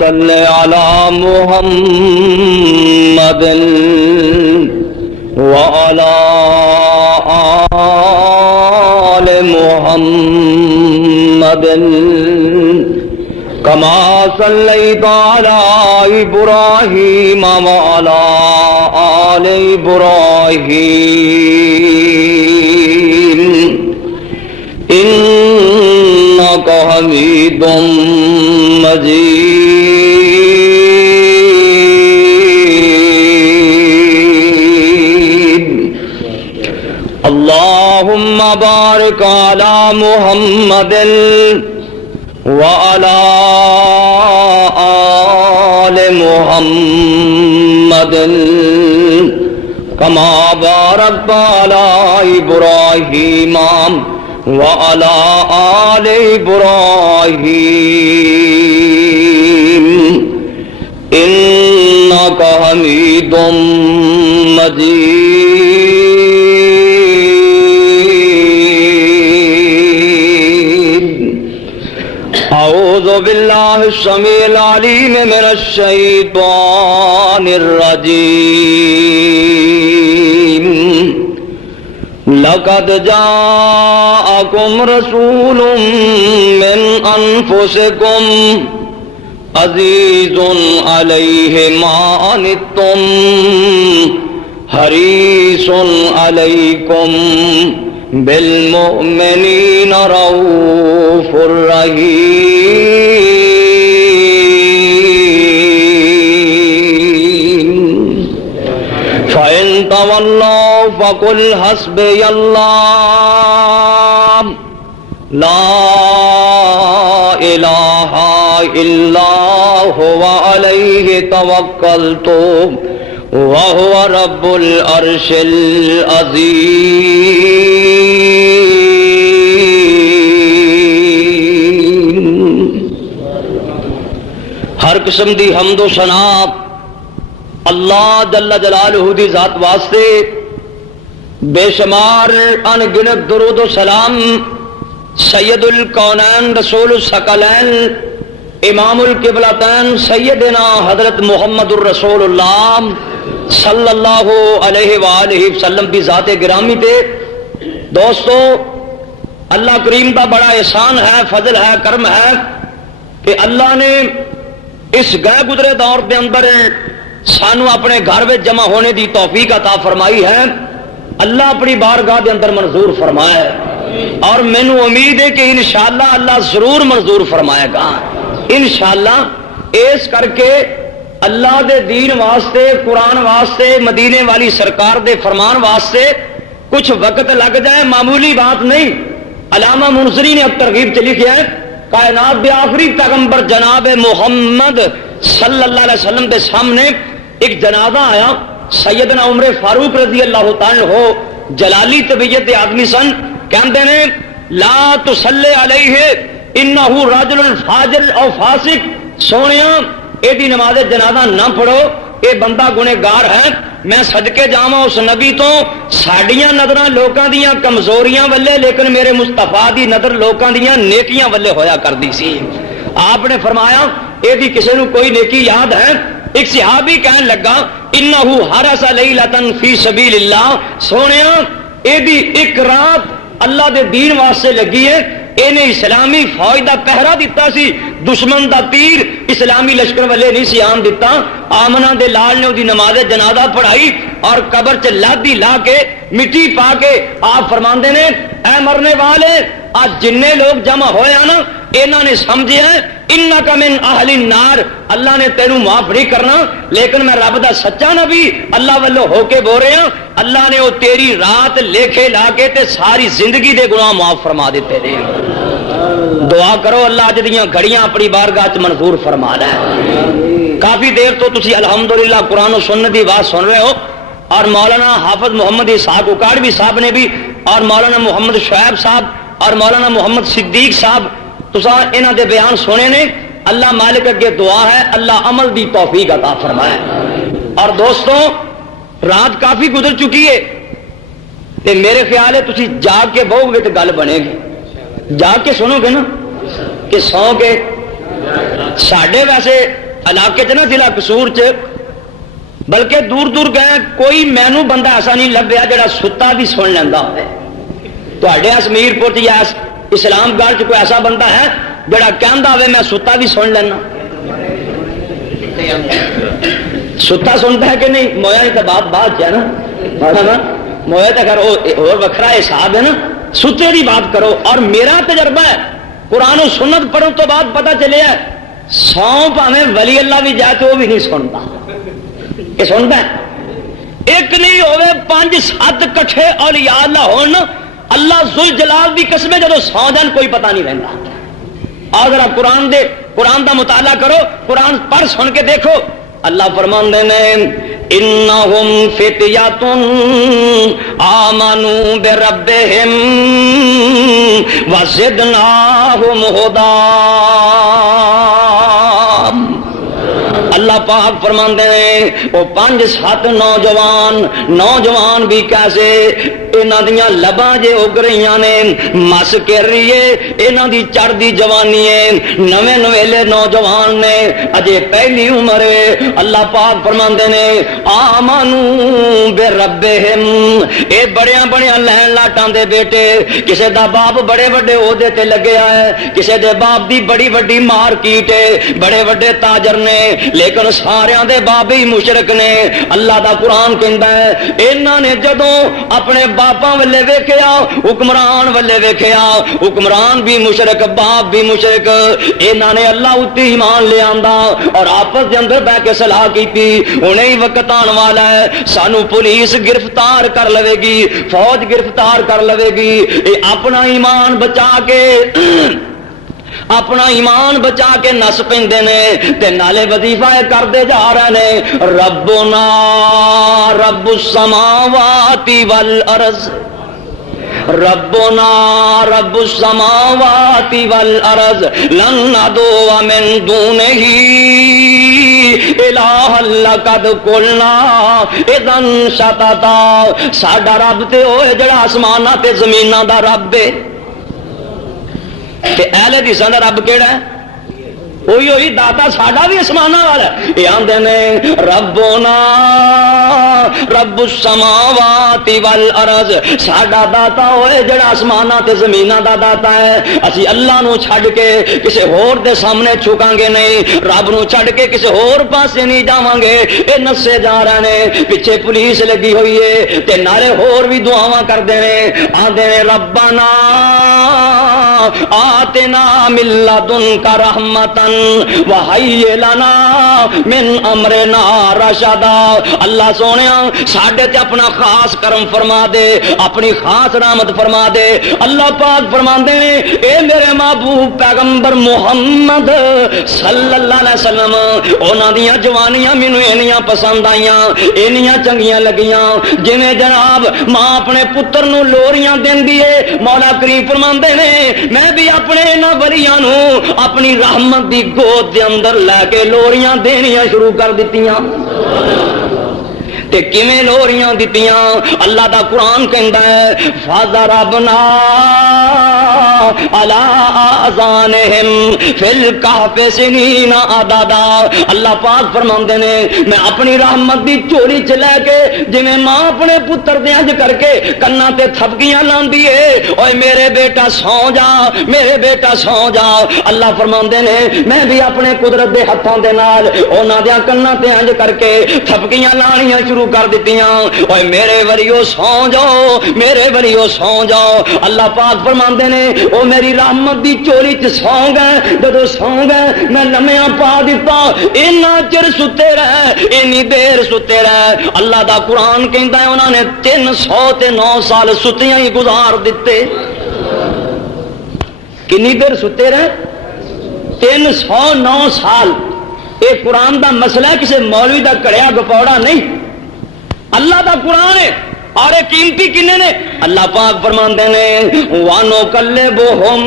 صل على محمد وعلى آل محمد كما صليت على إبراهيم وعلى آل إبراهيم إنك حميد مجيد اللهم بارك على محمد وعلى آل محمد كما باركت على إبراهيم وعلى آل إبراهيم إنك حميد مجيد أعوذ بالله السميع العليم من الشيطان الرجيم لقد جاءكم رسول من أنفسكم عزيز عليه ما عنتم حريص عليكم بالمؤمنين رؤوف رحيم فإن تولوا فقل حسبي الله لا إله إلا هو عليه توكلت وهو رب العرش العظيم ہر قسم دی حمد و ثنا اللہ جل جلالہ دی ذات واسطے، بے شمار ان گنت درود و سلام سید الکونین رسول الثقلین امام القبلتین سیدنا حضرت محمد الرسول اللہ صلی اللہ علیہ وآلہ وسلم کی ذات گرامی تے۔ دوستو، اللہ کریم کا بڑا احسان ہے، فضل ہے، کرم ہے کہ اللہ نے اس گئے گزرے دور کے اندر سانو اپنے گھر میں جمع ہونے دی توفیق عطا فرمائی ہے۔ اللہ اپنی بارگاہ کے اندر منظور فرمایا ہے اور مینو امید ہے کہ انشاءاللہ اللہ ضرور منظور فرمائے گا انشاءاللہ۔ اس کر کے اللہ دے دین واسطے، قرآن واسطے، مدینے والی سرکار دے فرمان واسطے کچھ وقت لگ جائے معمولی بات نہیں۔ علامہ منذری نے اب ترغیب چلی کیا ہے، کائنات دے آخری پیغمبر جناب محمد صلی اللہ علیہ وسلم کے سامنے ایک جنازہ آیا۔ سیدنا عمر فاروق رضی اللہ تعالی عنہ جلالی طبیعت آدمی سن، کہندے نے لا تصلی علیہ انہ رجل فاجر او فاسق، سونیا ایدی نماز جنازہ نہ پڑھو، اے بندہ گنہگار ہے۔ میں صدقے جاواں اس نبی تو ساڈیاں نظراں لوکاں دیاں کمزوریاں ولے، لیکن میرے مصطفیٰ دی نظر لوکاں دیاں نیکیاں ولے ہویا کردی سی۔ آپ نے فرمایا ایدی کسے نو کوئی نیکی یاد ہے؟ ایک صحابی کہن لگا انہو حرس لیلتن فی سبیل اللہ، سونیا ایدی ایک رات اللہ دے دین واسطے لگی ہے، اینے اسلامی فوج دا پہرا دیتا سی، دشمن دا تیر اسلامی لشکر والے نہیں سی آن دیتا۔ آمنہ دے لال نے دی نماز جنازہ پڑھائی اور قبر چ لادی لا کے مٹی پا کے آپ فرماندے نے اے مرنے والے، آج جننے لوگ جمع ہوئے نا انہوں نے سمجھیا انکا من اہل النار، اللہ نے تینوں معاف نہیں کرنا، لیکن میں رب دا سچا نبی اللہ والو ہو کے بول رہے ہیں، اللہ نے وہ تیری رات لیکھے لا کے تے ساری زندگی دے گناہ معاف فرما دیتے ہیں۔ دعا کرو اللہ اج دیاں گھڑیاں اپنی بارگاہ چ منظور فرما لے۔ کافی دیر تو تسی الحمدللہ قرآن و سنت دی بات سن رہے ہو، اور مولانا حافظ محمد اسحاق اکاڑوی صاحب نے بھی، اور مولانا محمد شعیب صاحب اور مولانا محمد صدیق صاحب تساں انہاں دے بیان سنے نے۔ اللہ مالک اگے دعا ہے اللہ عمل دی توفیق عطا فرمائے۔ اور دوستوں رات کافی گزر چکی ہے تے میرے خیال ہے تسی جاگ کے بہو گے تو گل بنے گی، جاگ کے سنو گے نا کہ سو کے ساڈے ویسے علاقے چ نا ضلع قصور چ بلکہ دور دور گئے کوئی مینو بندہ ایسا نہیں لبیا جڑا ستا بھی سن لینا ہو. اسمیر پور یا اسلام گڑھ چ کوئی ایسا بندہ ہے جڑا کہندا ہوے میں ستا بھی سن لینا؟ ستا سنتا ہے کہ نہیں؟ مویا تو بات ہے نا مویا تو اگر اور وکھرا حساب ہے نا. ستے کی بات کرو. اور میرا تجربہ ہے قرآن و سنت پڑھنے تو بعد پتہ چلے سو پاویں ولی اللہ بھی جائے تو وہ بھی نہیں سنتا. یہ سنتا ہے ایک نہیں ہوئے 5-7 کٹھے اولیاء اللہ ہون اللہ ذل جلال بھی قسمیں جب سو جان کوئی پتہ نہیں رہتا. اور ذرا قرآن دا مطالعہ کرو قرآن پڑھ سن کے دیکھو. اللہ فرماندے نے انہم فتیۃ آمنوا بربہم وزدناہم ہدی. اللہ پاک فرماندے ہیں وہ 5-7 نوجوان بھی کیسے انہاں دیاں لباں جے اگ رہیاں نے مس کر رہی ہے انہاں دی چڑھدی جوانی ہے نویں نویلے نوجوان نے اجے پہلی عمر ہے. اللہ پاک فرماندے نے آمنو بربہم اے بڑیاں لین لاٹاں دے بیٹے کسے دا باپ بڑے وڈے عہدے تے لگیا ہے کسے دے باپ دی بڑی وڈی مارکیٹ ہے بڑے وڈے تاجر نے لیکن ساریاں دے باپ ہی مشرک نے. اللہ دا قرآن کہندا ہے انہاں نے جدوں اپنے باپاں ولے ویکھیا حکمران ولے ویکھیا حکمران بھی مشرک باپ بھی مشرک انہاں نے اللہ اُتے ایمان لے آندا اور آپس دے اندر بیٹھ کے صلاح کیتی انہیں ہی وقت آن والا ہے سانو پولیس گرفتار کر لوے گی فوج گرفتار کر لوے گی. اے اپنا ایمان بچا کے نس پیندے نے تے نالے وظیفہ کرتے جا رہے نے ربنا رب السماوات والارض ربنا رب السماوات والارض لن ندعو من دونه الہ لقد قلنا اذا شططا. ساڈا رب تے ہوئے جڑا آسماناں تے زمیناں دا رب ہے تے اہل حدیثاں دا رب کیڑا ہے؟ وہی داتا ساڈا بھی آسماناں والا. یہ آندے نے ربنا رب السماوات والارض ساڈا داتا ہوئے جڑا آسماناں تے زمیناں دا داتا ہے. اسی اللہ نو چھڈ کے کسے ہور دے سامنے جھکاں گے نہیں رب نو چھڈ کے کسے ہور پاسے نہیں جاواں گے. اے نسے جا رہے نے پیچھے پولیس لگی ہوئی ہے تے نارے ہور بھی دعاواں کردے نے آندے نے ربنا آتنا من لدنک رحمتن وَحَيِّ لَنَا مِنْ أَمْرِنَا رَشَدًا. اللہ سونیا ساڈے تے اپنا خاص کرم فرما دے اپنی خاص رحمت فرما دے. اللہ پاک فرماندے نے اے میرے محبوب پیغمبر محمد صلی اللہ علیہ وسلم انہاں دیاں جوانیاں مینوں انیاں پسند آئیاں انیاں چنگیاں لگیاں جویں جناب ماں اپنے پتر نو لوریاں دیندی ہے مولا کریم فرماندے نے میں بھی اپنے انہاں ولیاں نو اپنی رحمت دی گود دے اندر لے کے لوریاں دینیاں شروع کر دتیاں. تے کیویں لوریاں دتیاں اللہ دا قرآن کہندا ہے فَضَرَبْنَا عَلَىٰ آذَانِهِمْ فِي الْكَهْفِ سِنِينَ عَدَدًا. اللہ پاک فرماندے نے میں اپنی رحمت دی چوری چ لے کے جویں ماں اپنے پتر دے انج کر کے کنا تے تھپکیاں لاندی ہے اوئے میرے بیٹا سو جا میرے بیٹا سو جا. اللہ فرماندے نے میں بھی اپنے قدرت دے ہتھاں دے نال انہاں دے کنا تے انج کر کے تھپکیاں لانیاں شروع کر دتیاں اوئے میرے ولیو سو جاؤ میرے ولیو سو جاؤ. اللہ پاک فرماندے نے او میری رحمت دی چولی چ سو گئے جدو سو گئے میں لمیاں پا دیتا اینا چر ستے رہے اینی دیر ستے رہے. اللہ دا قرآن کہندا ہے انہاں نے 309 سال ستیاں ہی گزار دیتے. کنی دیر ستے رہے 309 سال. اے قرآن دا مسئلہ ہے کسی مولوی دا کڑیا گپوڑا نہیں اللہ دا قرآن ہے. اور یہ قیمتی کنے نے؟ اللہ پاک فرماندے نے وانو کلبہم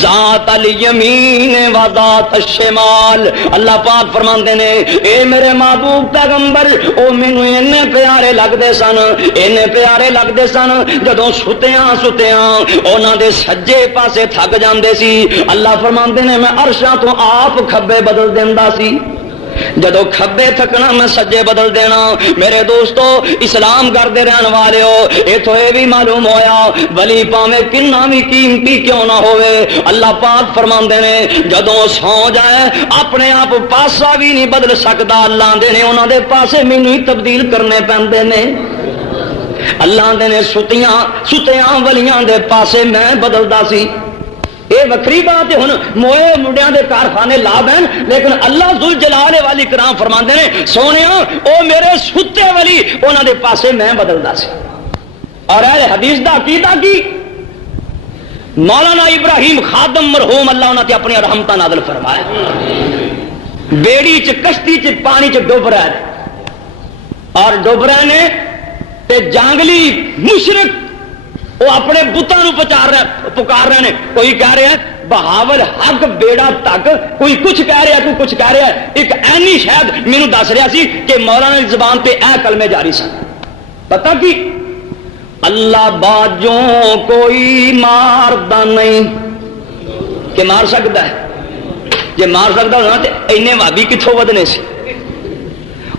ذات الیمین و ذات الشمال. اللہ پاک فرماندے نے اے میرے محبوب پیغمبر او مینوں اینے پیارے لگدے سن، اینے پیارے لگدے سن جدوں ستیاں انہاں دے سجے پاسے تھک جاندے سی. اللہ فرماندے نے میں عرشاں تو آپ کھبے بدل دیندا سی، جدو کھبے تھکنا میں سجے بدل دینا. میرے دوستو اسلام کرتے رہن والے ہو، اتو یہ بھی معلوم ہویا ولی پاویں کنا بھی قیمتی کیوں نہ ہوئے، اللہ پاک فرماندے نے جدو سو جائے اپنے آپ پاسا بھی نہیں بدل سکتا. اللہ دے نے انہاں دے پاسے مینوں ہی تبدیل کرنے پیندے نے. اللہ دے نے ستیاں ولیاں دے پاسے میں بدلدا سی. یہ وکری بات ہے. ہن موئے منڈیاں دے کارخانے لا دین، لیکن اللہ ذل جلال والی کرام فرماندے نے سونیا او میرے ستے ولی انہاں دے پاسے میں بدلدا سی. اور اہل حدیث دا عقیدہ کی مولانا ابراہیم خادم مرحوم اللہ انہاں تے اپنی رحمتاں نازل فرمائے، بیڑی چ کشتی چ پانی چ ڈوب رہے اور ڈوب رہے نے تے جانگلی مشرک وہ اپنے بتوں پکار رہے ہیں. کوئی کہہ رہے ہیں بہاول حق بیڑا تک، کوئی کچھ کہہ رہا ہے، کوئی کچھ کہہ رہا ہے. ایک اینی شاید مینوں دس رہا سی کہ مولانا کی زبان پہ اے کلمے جاری سن. پتہ کی اللہ باجوں کوئی ماردا نہیں کہ مار سکتا ہے. جی مار سکتا ہونا تو اینے بھابی کتوں ودنے سے.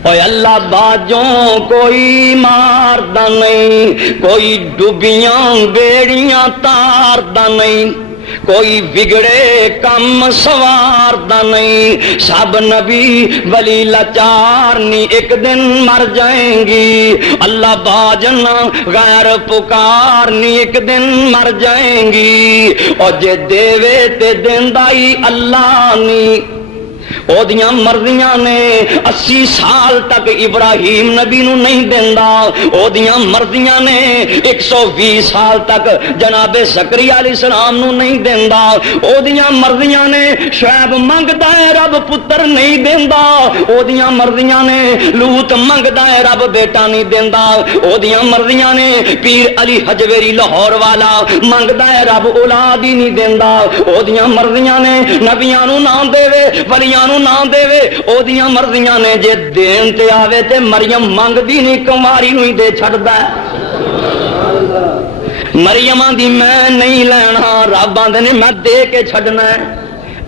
اوے اللہ باجوں کوئی ماردا نہیں، کوئی ڈوبیاں بیڑیاں تاردا نہیں، کوئی بگڑے کم سواردا نہیں. سب نبی ولی لاچار نہیں ایک دن مر جائیں گی. اللہ باجنا غیر پکار نہیں ایک دن مر جائیں گی. اور جے دیوے تے دیندا ہی اللہ نہیں. او دیاں مرضیاں نے 80 سال تک ابراہیم نبی نو نہیں دیندا. او دیاں مرضیاں نے 120 سال تک جناب زکریا علیہ السلام نو نہیں دیندا. او دیاں مرضیاں نے شعیب منگدا ہے رب پتر نہیں دیندا. او دیاں مرضیاں نے لوط منگدا ہے رب بیٹا نہیں دیندا. او دیاں مرضیاں نے پیر علی حجویری لاہور والا منگدا ہے رب اولاد ہی نہیں دیندا. او دیاں مرضیاں نے نبیاں نو نہ دے ولیاں نو نہ دے. او دیاں مرضیاں نے جے دین تے آوے تے مریم منگدی نہیں کماری نو ہی دے چھڑدا ہے. مریم دی میں نہیں لینا، رب آندے نے میں دے کے چھڈنا ہے.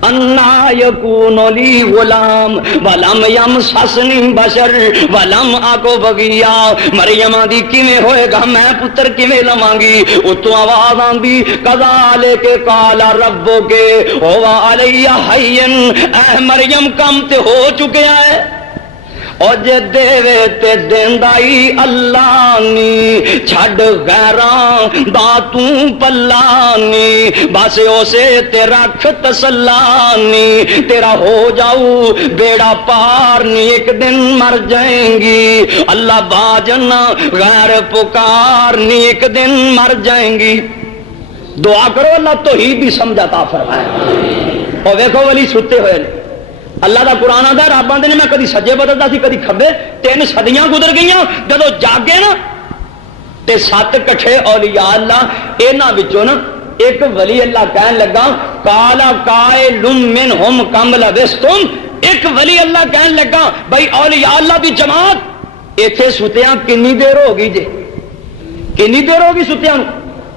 انا یکون لی غلام ولم یمسسنی بشر ولم اکو بغیا. مریم دی کیویں ہوئے گا میں پتر کیویں لواں گی. اتوں آواز آندی کذالک قال ربک هو علی حین. اے مریم کم تے ہو چکیا ہے اور جے دیوے تے دیندا ہی اللہ نی. چھڈ غیراں دا توں پلا نی، بس اسے تے رکھ تسلا نی. تیرا ہو جاؤ بیڑا پار نی ایک دن مر جائیں گی. اللہ باجنا غیر پکار نی ایک دن مر جائیں گی. دعا کرو اللہ توحید بھی سمجھ عطا فرمائے. اور دیکھو ولی ستے ہوئے نے. اللہ دا قرآن آدھا رب آندے نے میں کدی سجے بدلتا سی کدی کھبے. 3 صدیاں گزر گئیاں جدو جاگے نا تے 7 کٹھے اولیاء اللہ انہاں وچوں نا ایک ولی اللہ کہن لگا قالا قائل منہم کم لبستم. ایک ولی اللہ کہن لگا بھائی اولیاء اللہ دی جماعت ایتھے ستیاں کنی دیر ہو گئی جے، کنی دیر ہو گئی ستیاں.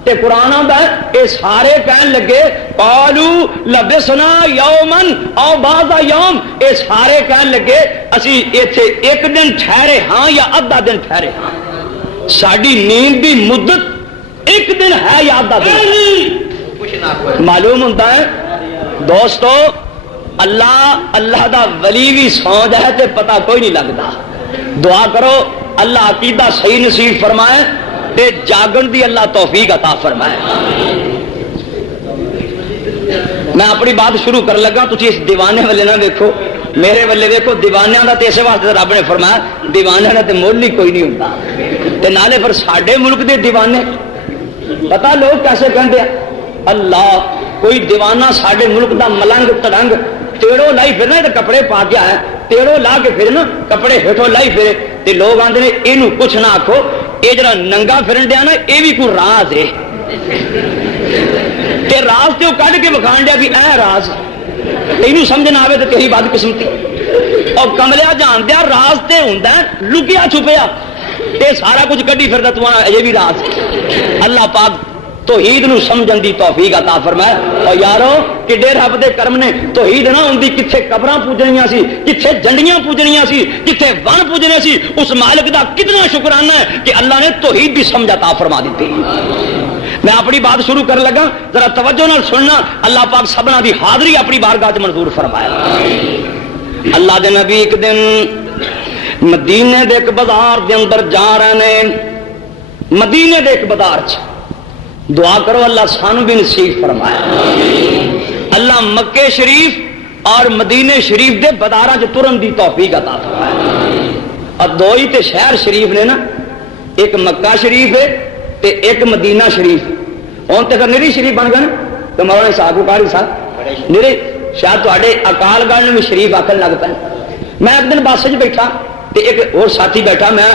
تے قرآن آندا ہے اے سارے کہن لگے قالو لبسنا یومن او بعض یوم. اے سارے کہن لگے اسی ایتھے ایک دن ٹھہرے ہاں یا آدھا دن ٹھہرے ہاں. ساڈی نیند دی مدت ایک دن ہے یا آدھا دن. معلوم ہوتا ہے دوستو اللہ دا ولی بھی سو جائے تے پتہ کوئی نہیں لگتا. دعا کرو اللہ عقیدہ صحیح نصیب فرمائے تے جاگن دی اللہ توفیق عطا فرمائے. میں اپنی بات شروع کر لگا تسی اس دیوانے والے نہ دیکھو میرے والے دیکھو. دیوانیاں دا تے اس واسطے رب نے فرمایا دیوانیاں دا تے مول ہی کوئی نہیں ہوتا. تے نالے پر ساڈے ملک دے دیوانے پتہ لوگ کیسے کہندے اللہ کوئی دیوانہ ساڈے ملک دا ملنگ تڑنگ تیڑو لائی پھرنا تے کپڑے پا کے آیا تیڑو لا کے پھر نا کپڑے ہٹو لائی پھرے تے لوگ آندے نے اینو کچھ نہ آکھو، اے جڑا ننگا پھرن دیا نا اے بھی کوئی راز ہے، تے راز تے وہ کڈ کے وکھان دیا بھی اے راز، اینو سمجھ نہ آوے تے تیری بد قسمتی۔ اور کملیا جان دیا راز تے ہوندا ہے لکیا چھپیا، تے سارا کچھ کڈی پھردا تو یہ بھی راز۔ اللہ پاک توحید نو سمجھن دی توفیق عطا فرمائے۔ اور یارو کڈے رب دے کرم نے توحید نہ ہوندی کتھے قبراں پوجنیاں سی، کتھے جنڈیاں پوجنیاں سی، کتھے ون پوجنے سی۔ اس مالک دا کتنا شکرانہ ہے کہ اللہ نے توحید دی سمجھ عطا فرما دیتی۔ میں اپنی بات شروع کر لگا، ذرا توجہ نال سننا، اللہ پاک سبنا دی حاضری اپنی بارگاہ وچ منظور فرمائے۔ اللہ دے نبی ایک دن مدینے دے ایک بازار دے اندر جا رہے نے، مدینے دے ایک بازار چ دعا کرو اللہ سانو بھی نصیب فرمائے۔ اللہ مکے شریف اور مدینے شریف دے بازاراں چ ترن دی توفیق عطا فرمائے۔ اور دو ہی تے شہر شریف نے نا، ایک مکہ شریف ہے تے ایک مدینہ شریف۔ ہوں تے نری شریف بن گیا نا، تو مولانا صاحب قاری صاحب نری شاید تے اکال گڑھ میں شریف آخر لگ پے۔ میں ایک دن بس بیٹھا تے ایک اور ساتھی بیٹھا، میں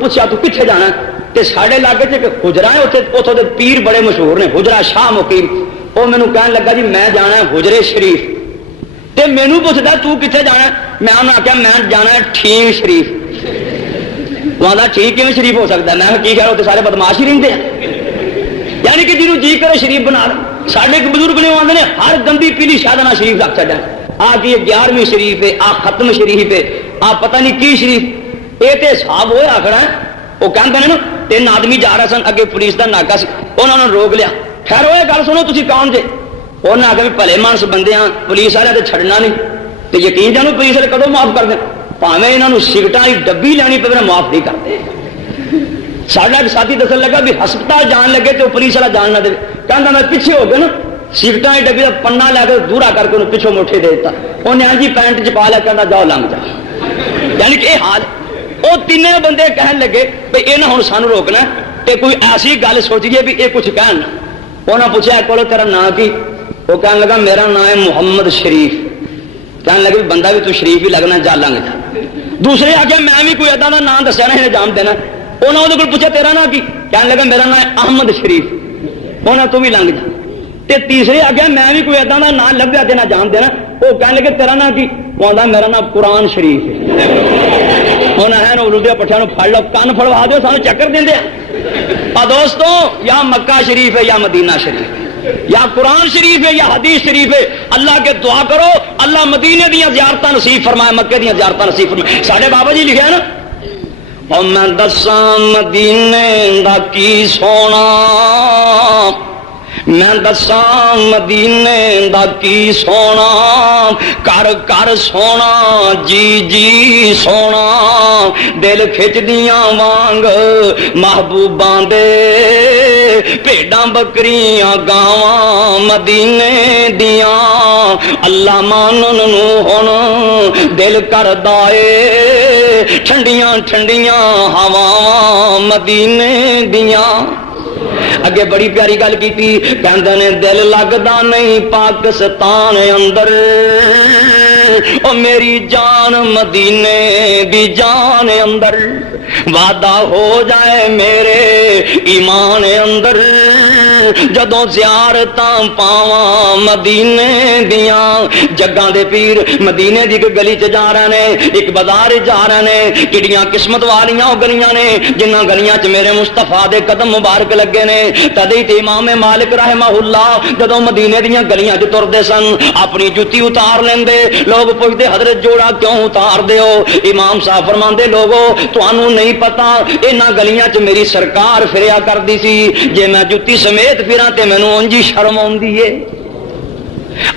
پوچھا تو کتنے جانا تے ساڈے علاقے ایک حجرا ہے، اتوں کے پیر بڑے مشہور نے، حجرا شاہ مقیم۔ وہ مینو کہنے لگا جی میں جانا ہے حجرے شریف، تے مینو پوچھتا تو کتنے جانا ہے؟ میں انہوں نے آخیا میں جانا ہے ٹھیم شریف۔ وہاں کا ٹھیک کیون شریف ہو سکتا ہے؟ میں کی کہہ رہا ہوں سارے بدماش ہی رہتے ہیں، یعنی کہ جنہوں جی کرے شریف بنا لو۔ سارے ایک بزرگ نے آتے ہیں ہر گندی پیلی شادنا شریف رکھ چڑھا، آ کے 11ویں شریف ہے، آ ختم شریف ہے، آ پتہ نہیں کی شریف۔ یہ تو حساب ہوئے آخر ہے۔ وہ کہتے ہیں نا 3 آدمی جا رہے سن، اگے پولیس کا ناکا سی، انہوں نے روک لیا، ٹھہرو یہ گل سنو تھی کون جے؟ انہوں نے آخیا بھی بھلے مانس بندے ہاں، پولیس والے تو چھڑنا نہیں، تو یقین جانو پولیس والے کدو معاف کر دیں؟ پاویں یہاں سگٹان کی ڈبی لینی پہ معاف نہیں کرتے۔ ساڈا ایک ساتھی دسن لگا بھی ہسپتال جان لگے تو پولیس والا جان نہ دے، کہنا میں پیچھے ہو گیا نا، سگٹان کی ڈبی کا پنا لے کے دورا کر کے انہوں پچھوں موٹے دے دیتا، انہیں ہاں جی پینٹ چپا لیا، کہنا جاؤ لنگ جا۔ یعنی کہ یہ حال وہ تین بندے کہن لگے بھی یہ نہ ہوں سانو روکنا تے کوئی ایسی گل سوچیے بھی یہ کچھ کہن۔ انہوں نے پوچھا کولو تیرا نام کی؟ وہ کہنے لگا میرا نام ہے محمد شریف۔ کہنے لگے بندہ بھی تو شریف ہی لگنا، جا لنگ جا۔ دوسرے آگے میں بھی کوئی ادا کا نام دسیا نا جام دینا، انہوں نے پوچھا تیرا نام کی؟ کہنے لگا میرا نام ہے احمد شریف۔ انہوں تو بھی لنگ جا۔ تے تیسرے آگے میں بھی کوئی ادا کا نام لبیا دینا جام دینا، وہ کہنے لگے تیرا نام کی؟ وہ آتا میرا نام قرآن شریف ہے۔ انہیں ہے نا پٹھیا پڑ لو، کن پڑوا دو، سانو چکر دیں دیا۔ اور دوستو یا مکہ شریف ہے یا مدینہ شریف ہے، یا قرآن شریف ہے یا حدیث شریف ہے، اللہ کے دعا کرو اللہ مدینے دیا زیارتاں نصیب فرمائے، مکے دیا زیارتاں نصیب فرمائے۔ ساڈے بابا جی لکھا ہے نا، اور میں دساں مدینے دا کی سونا، میں دساں مدینے دا کی سونا، کر کر سونا جی جی سونا، دل کھچ دیاں وانگ محبوباں دے، بھیڈاں بکریاں گاواں مدینے دیاں، اللہ مانن نو ہن دل کردا اے، ٹھنڈیاں ٹھنڈیاں ہواواں مدینے دیاں۔ اگے بڑی پیاری گل کی تھی، کہندے نے دل لگدا نہیں پاکستان اندر، او میری جان مدینے دی جان اندر، وعدہ ہو جائے میرے ایمان اندر، جدوں زیارتاں پاواں مدینے دیاں۔ جگاں دے پیر مدینے دی گلی چ جا رہے نے، ایک بازار جا رہے نے، کڑیاں قسمت والیاں او گلیاں نے جنہاں گلیاں چ میرے مصطفیٰ دے قدم مبارک لگے نے۔ تدی تے امام مالک رحمہ اللہ جدوں مدینے دیاں گلیاں چ تردے سن، اپنی جُتی اتار لیندے، لوگ پوچھتے حضرت جوڑا کیوں اتار دے ہو؟ امام صاحب فرماندے لوگو تانوں نہیں پتا انہاں گلیاں چ میری سرکار پھریا کردی سی، جے میں جُتی سمیت پھراں تے مینوں اونجی شرم آوندی ہے۔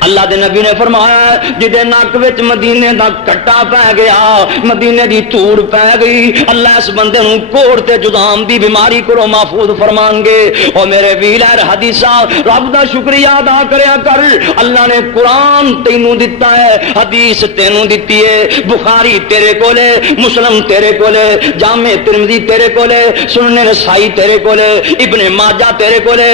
اللہ دے نبی نے فرمایا جدے نک وچ مدینے دا کٹا پی گیا، مدینے دی توڑ پی گئی، اللہ اس بندے نوں کوڑ تے جذام دی بیماری کو محفوظ فرمان گے۔ او میرے ویلر حدیثاں رب دا شکریہ ادا کریا کر، اللہ نے قرآن تینوں دتا ہے، حدیث تینوں دتی ہے، بخاری تیرے کولے، مسلم تیرے کولے، جامع ترمذی تیرے کولے، سنن نسائی تیرے کولے، ابن ماجہ تیرے کولے،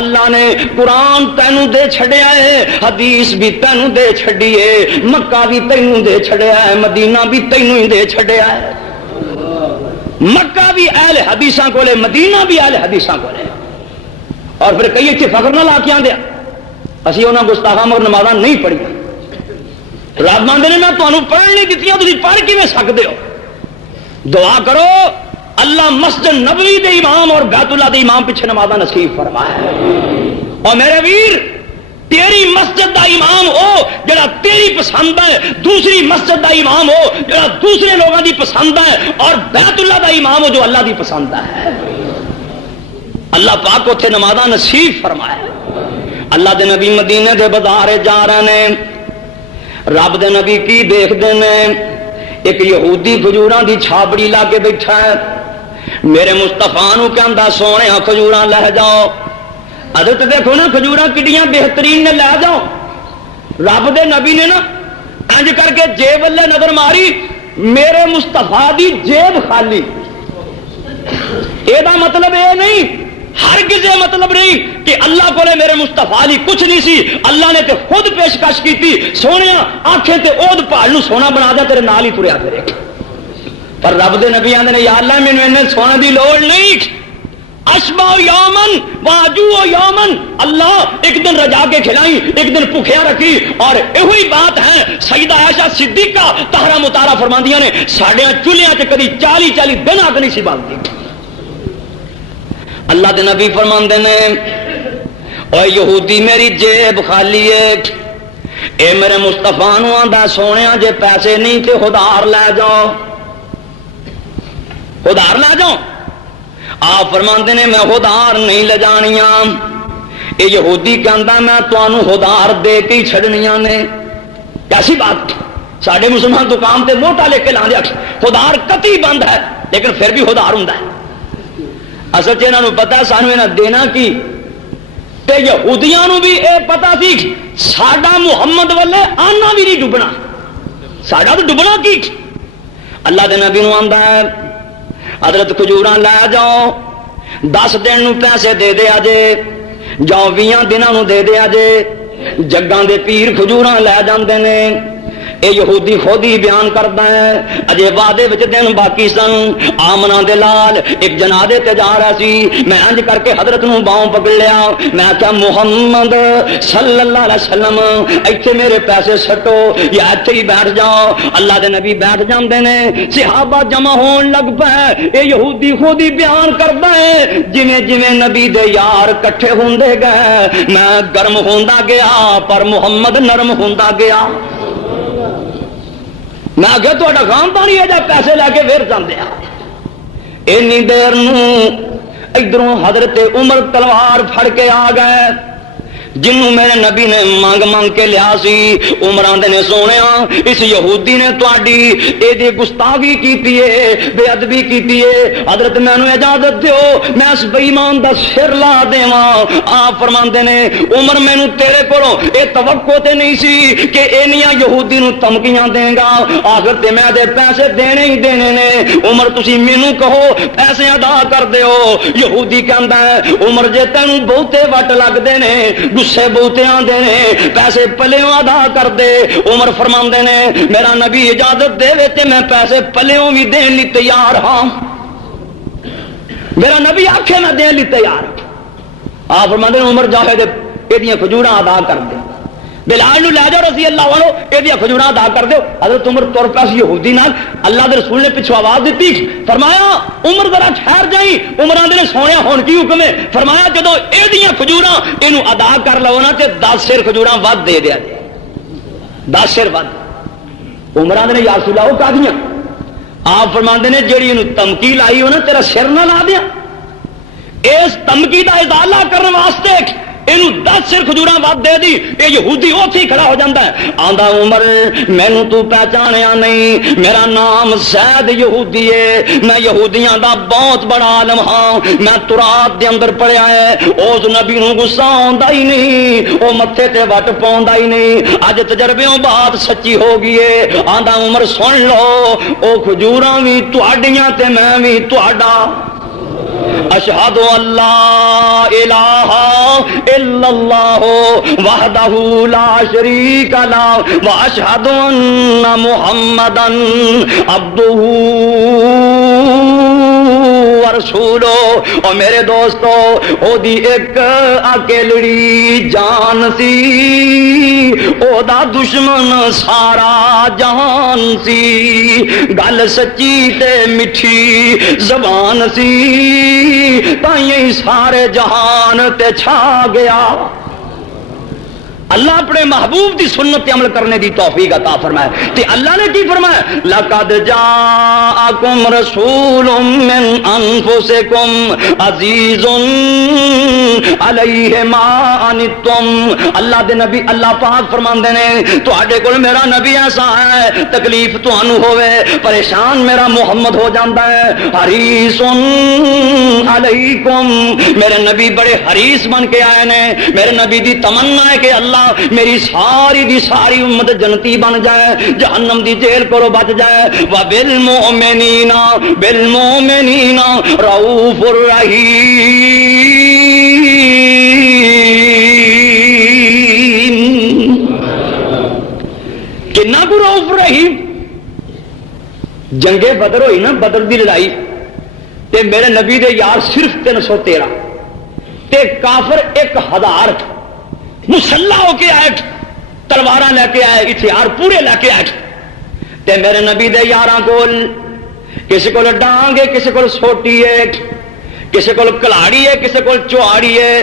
اللہ نے قرآن تینوں دے چھڑیا ہے، حدیث بھی تینوں دے چھڈیے، مکہ بھی تینوں دے چھڈیا ہے، مدینہ بھی تینوں ہی دے چھڈیا ہے۔ مکہ بھی اہل حدیثاں کولے، مدینہ بھی اہل حدیثاں کولے۔ اور پھر کئی اتنے فخر نہ لا کے آندے اسی انہاں گستاخاں مگر نمازاں نہیں پڑھیاں۔ رب آندے نے میں تمہیں پڑھن نہیں دتیاں، تسی پڑھ کیویں سکدے ہو؟ دعا کرو اللہ مسجد نبوی دے امام اور بیت اللہ دے امام پیچھے نمازاں نصیب فرمائے۔ اور میرے ویر تیری مسجد دا امام ہو جڑا تیری پسند ہے، دوسری مسجد دا امام ہو جڑا دوسرے لوگوں دی پسند ہے، اور بیت اللہ دا امام ہو جو اللہ دی پسند ہے۔ اللہ پاک اتنے نمازاں نصیب فرمائے۔ اللہ دے نبی مدینے دے بازارے جا رہے ہیں، رب دے نبی کی دیکھتے ہیں؟ ایک یہودی کھجوراں دی چھابڑی لا کے بیٹھا ہے، میرے مصطفیٰ نو کہندا سونے کھجوراں لے جاؤ۔ حضرت دیکھو نا کھجوراں کڈیاں بہترین نے، لے جاؤ۔ رب دے نبی نے نا انج کر کے جیب والے نظر ماری، میرے مصطفیٰ دی جیب خالی۔ یہ مطلب یہ نہیں، ہرگز یہ مطلب نہیں کہ اللہ کو میرے مصطفیٰ لی کچھ نہیں سی، اللہ نے تے خود پیشکش کی تھی، سونے آنکھیں تے اود پہاڑ نو سونا بنا دیا، تیرے نال ہی تریا پھرے۔ پر رب دے نبی آندے نے یا اللہ مینوں اینے سونے دی لوڑ نہیں، اشبع یومن واجوع یومن، اللہ ایک دن رجا کے کھلائی، ایک دن بھوکھیا رکھی۔ اور یہی بات ہے سیدہ عائشہ صدیقہ طاہرہ مطہرہ فرماندیاں نے ساڈے چولہیاں تے کدی 40 دن اگ نہیں سی بالدی۔ اللہ دے نبی فرماندے نے اے یہودی میری جیب خالی ہے، اے میرے مصطفیٰ نو آندا سونیا جے پیسے نہیں تے ادھار لے جاؤ، ادھار لے جاؤ۔ آپ فرماندے نے میں ادھار نہیں لے جانیاں۔ اے یہودی کہندا میں تانوں ادھار دے کے ہی چھڈنیاں نے۔ کیسی بات؟ ساڈے مسلمان دکان تے موٹا لے کے لاندے ادھار قطعی بند ہے، لیکن پھر بھی ادھار ہوندا ہے۔ اصل چ انہاں نوں پتہ سانوں انہاں دینا کی، تے یہودیاں نوں بھی اے پتہ سی ساڈا محمد والے آنا بھی نہیں ڈبنا، ساڈا تو ڈبنا کی۔ اللہ دے نبی نوں آندا ہے حضرت کھجوراں لے جاؤ، 10 دن نوں پیسے دے دیا جے، جاؤ 20 دناں نوں دے دیا جے۔ جگاں دے پیر کھجوراں لے جاندے نے۔ اے یہودی خود ہی بیان کرتا ہے اجے وعدے وچ دن باقی سن، آمنا دے لال ایک جنازے تے جا رہا سی، میں انج کر کے حضرت نوں باہوں پکڑ لیا، میں کہا محمد صلی اللہ علیہ وسلم ایتھے میرے پیسے سٹو یا ایتھے ہی بیٹھ جاؤ۔ اللہ دے نبی بیٹھ جاندے نے، صحابہ جمع ہون لگ پے۔ اے یہودی خود ہی بیان کرتا ہے جویں جویں نبی دے یار کٹھے ہوندے گئے میں گرم ہوندا گیا پر محمد نرم ہوندا گیا۔ میں آگے تو خاندان ہی ہے جب پیسے لے کے پھر جاندے آ۔ اینی دیر ادھروں حضرت عمر تلوار پھڑ کے آ گئے، جنوں میرے نبی نے مانگ مانگ کے لیا سی۔ عمر آندے نے سونیا اس یہودی نے تواڈی اے دی گستاخی کیتی ہے، بے ادبی کیتی ہے، حضرت مینوں اجازت دیو میں اس بے ایمان دا سر لا دیواں۔ آپ فرماندے نے عمر مینوں تیرے کولوں اے توقع تے نہیں سی کہ اینیاں یہودی نوں دھمکیاں دیں گا، آخر تے میں دے پیسے دینے ہی دینے نے۔ عمر تسی مینوں کہو پیسے ادا کر دیو۔ یہودی کہندا ہے عمر جے تینوں بہتے وٹ لگدے نے، غصے بہتے آندے نے، پیسے پلیوں ادا کر دے۔ عمر فرماندے نے میرا نبی اجازت دے تے میں پیسے پلیوں بھی دین لی تیار ہاں، میرا نبی آکھے میں دین لی تیار۔ آپ فرماندے نے عمر جا کے ایدیاں کھجوراں ادا کر دے، بلال نو لے جاؤ رضی اللہ عنہ ایدیاں کھجوراں ادا کر دو۔ حضرت عمر تر پاس یہودی نال اللہ دے رسول نے پچھو آواز دیتی، فرمایا عمر ذرا ٹھہر جائیں۔ عمر آندے نے سونیا ہن کی حکم ہے؟ فرمایا جدوں ایدیاں کھجوراں اینو ادا کر لو نا تے 10 سر کھجوراں ود دے دیا جے، 10 سر ود۔ عمر آندے نے یا رسول اللہ کادیاں؟ آپ فرماندے نے جیڑی اینو تمکی لائی ہو نا تیرا سر نہ لا دیا، اس تمکی دا ازالہ کرنے واسطے اینو 10 سر کھجوراں ود دے دی۔ اے یہودی اوتھے ہی کھڑا ہو جاندا ہے، آندا عمر مینوں تو پہچانیا نہیں، میرا نام زید یہودی ہے، میں یہودیاں دا بہت بڑا عالم ہاں، میں تورات دے اندر پڑھیا ہے اس نبی نوں غصہ آندا ہی نہیں، او متھے تے وٹ پاوندا ہی نہیں، اج تجربیوں بات سچی ہو گئی ہے۔ آندا عمر سن لو او کھجوراں وی تہاڈیاں تے میں وی تہاڈا۔ اشہد ان لا الہ الا اللہ وحدہ لا شریک لہ واشہد ان محمدا عبدہ ورسولو. اور میرے دوستو او دی ایک اکیلڑی جان سی، او دا دشمن سارا جہان سی. گل سچی تے میٹھی زبان سی، تائیں سارے جہان تے چھا گیا. اللہ اپنے محبوب دی سنت عمل کرنے دی توفیق عطا فرمائے. تے اللہ نے کی فرمایا؟ لقد جاءکم رسول من انفسکم عزیز علیہ ما عنتم. اللہ دے نبی اللہ پاک فرماندے نے تواڈے کول میرا نبی ایسا ہے تکلیف تانوں ہوے پریشان میرا محمد ہو جاندا ہے. حریص علیکم، میرے نبی بڑے حریص بن کے آئے نے. میرے نبی دی تمنا ہے کہ اللہ میری ساری دی ساری امت جنتی بن جائے، جہنم دی جیل کو بچ جائے. وَبِالْمُؤْمِنِينَ رَءُوفٌ رَحِيمٌ. کنا کو رؤوف رحیم. جنگ بدر ہوئی نا، بدر دی لڑائی تے میرے نبی دے یار صرف 313 تے کافر 1000 مسلح ہو کے آئے، تلواراں لے کے آئے، ہتھیار پورے لے کے آئے. تے میرے نبی دے یاراں کول کسی کول ڈانگ ہے، کسی کول سوٹی ہے، کسی کول کلاڑی ہے، کسی کول چوہاڑی ہے.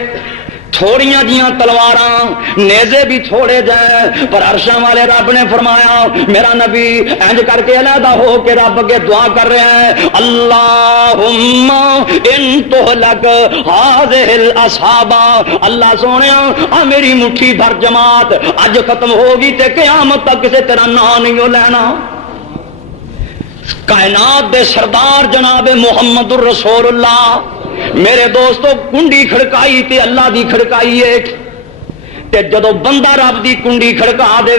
تھوڑیاں جیاں تلواراں، نیزے بھی تھوڑے جائیں، پر عرشاں والے رب نے فرمایا میرا نبی انج کر کے علیحدہ ہو کے رب کے دعا کر رہے ہیں، اللہم ان تہلک ہذہ الاصحابہ. اللہ سونیا میری مٹھی بھر جماعت اج ختم ہوگی تے قیامت تک کسے تیرا نام نہیں لینا. کائنات دے سردار جناب محمد الرسول اللہ میرے دوستو کنڈی کھڑکائی تے اللہ دی کھڑکائی ہے. تے جدو بندہ رب دی کنڈی کھڑکا دے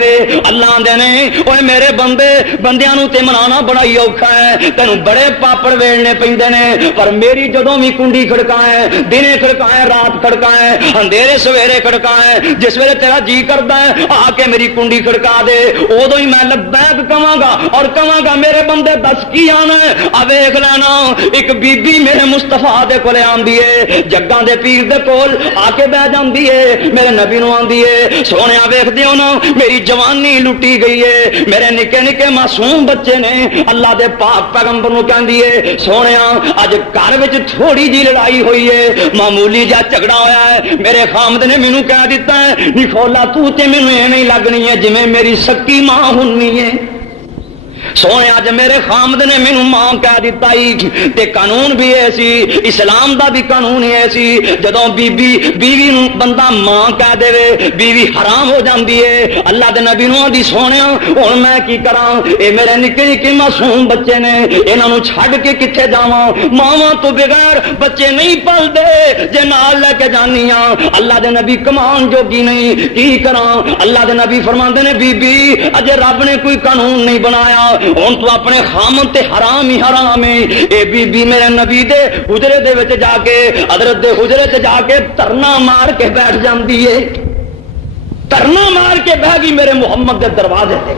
اللہ دے نے اوے میرے بندے بندیاں نو تے منانا بڑا ہی اوکھا ہے، تینوں بڑے پاپڑ ویلنے پیندے نے، پر میری جدوں بھی کنڈی کھڑکائے، دنے کھڑکائے، رات کھڑکائے، اندھیرے سویرے کھڑکائے، جس ویلے تیرا جی کردا ہے آ کے میری کنڈی کھڑکا دے، اودوں ہی میں لبیک کہاں گا اور کہاں گا میرے بندے دس کی آنا ہے. آ ویکھ لینا ایک بی بی میرے مصطفیٰ دے کولے آندی ہے، جگاں دے پیر دے کول آ کے بیٹھ جاندی ہے، میرے نبی نو سونے ویخ دیو نا میری جوانی لٹی گئی ہے، میرے نکے نکے معصوم بچے نے اللہ دے پاک پیغمبر نو کہندی ہے سونے اج گھر وچ تھوڑی جی لڑائی ہوئی ہے، معمولی جا جھگڑا ہویا ہے، میرے خامد نے مینوں کہہ دیتا ہے نکھولا تو تے مینوں ایویں لگنی ہے جویں میری سکی ماں ہونی ہے. سونے اج میرے خامد نے مینوں ماں کہہ دیتا ہی تے قانون بھی ایسی اسلام دا بھی قانون ہی ایسی جدوں بیوی نو بندہ ماں کہہ دے بیوی حرام ہو جاندی ہے. اللہ دے نبی نو دی سونے ہن میں کی کراں، اے میرے نکے نکے معصوم بچے نے انہاں نو چھڈ کے کتے جاواں، ماواں تو بغیر بچے نہیں پل دے جے نال لے کے جانیاں. اللہ دے نبی کمان جوگی نہیں کی کراں. اللہ دے نبی فرماندے نے بی بی اجے رب نے کوئی قانون نہیں بنایا ہن تو اپنے خامن تے حرام ہی حرام ہے. اے بی بی میرے نبی دے حجرے دے وچ جا کے حضرت دے حجرے تے جا کے ترنا مار کے بیٹھ جاندی ہے، ترنا مار کے بیٹھ گئی میرے محمد دے دروازے تے.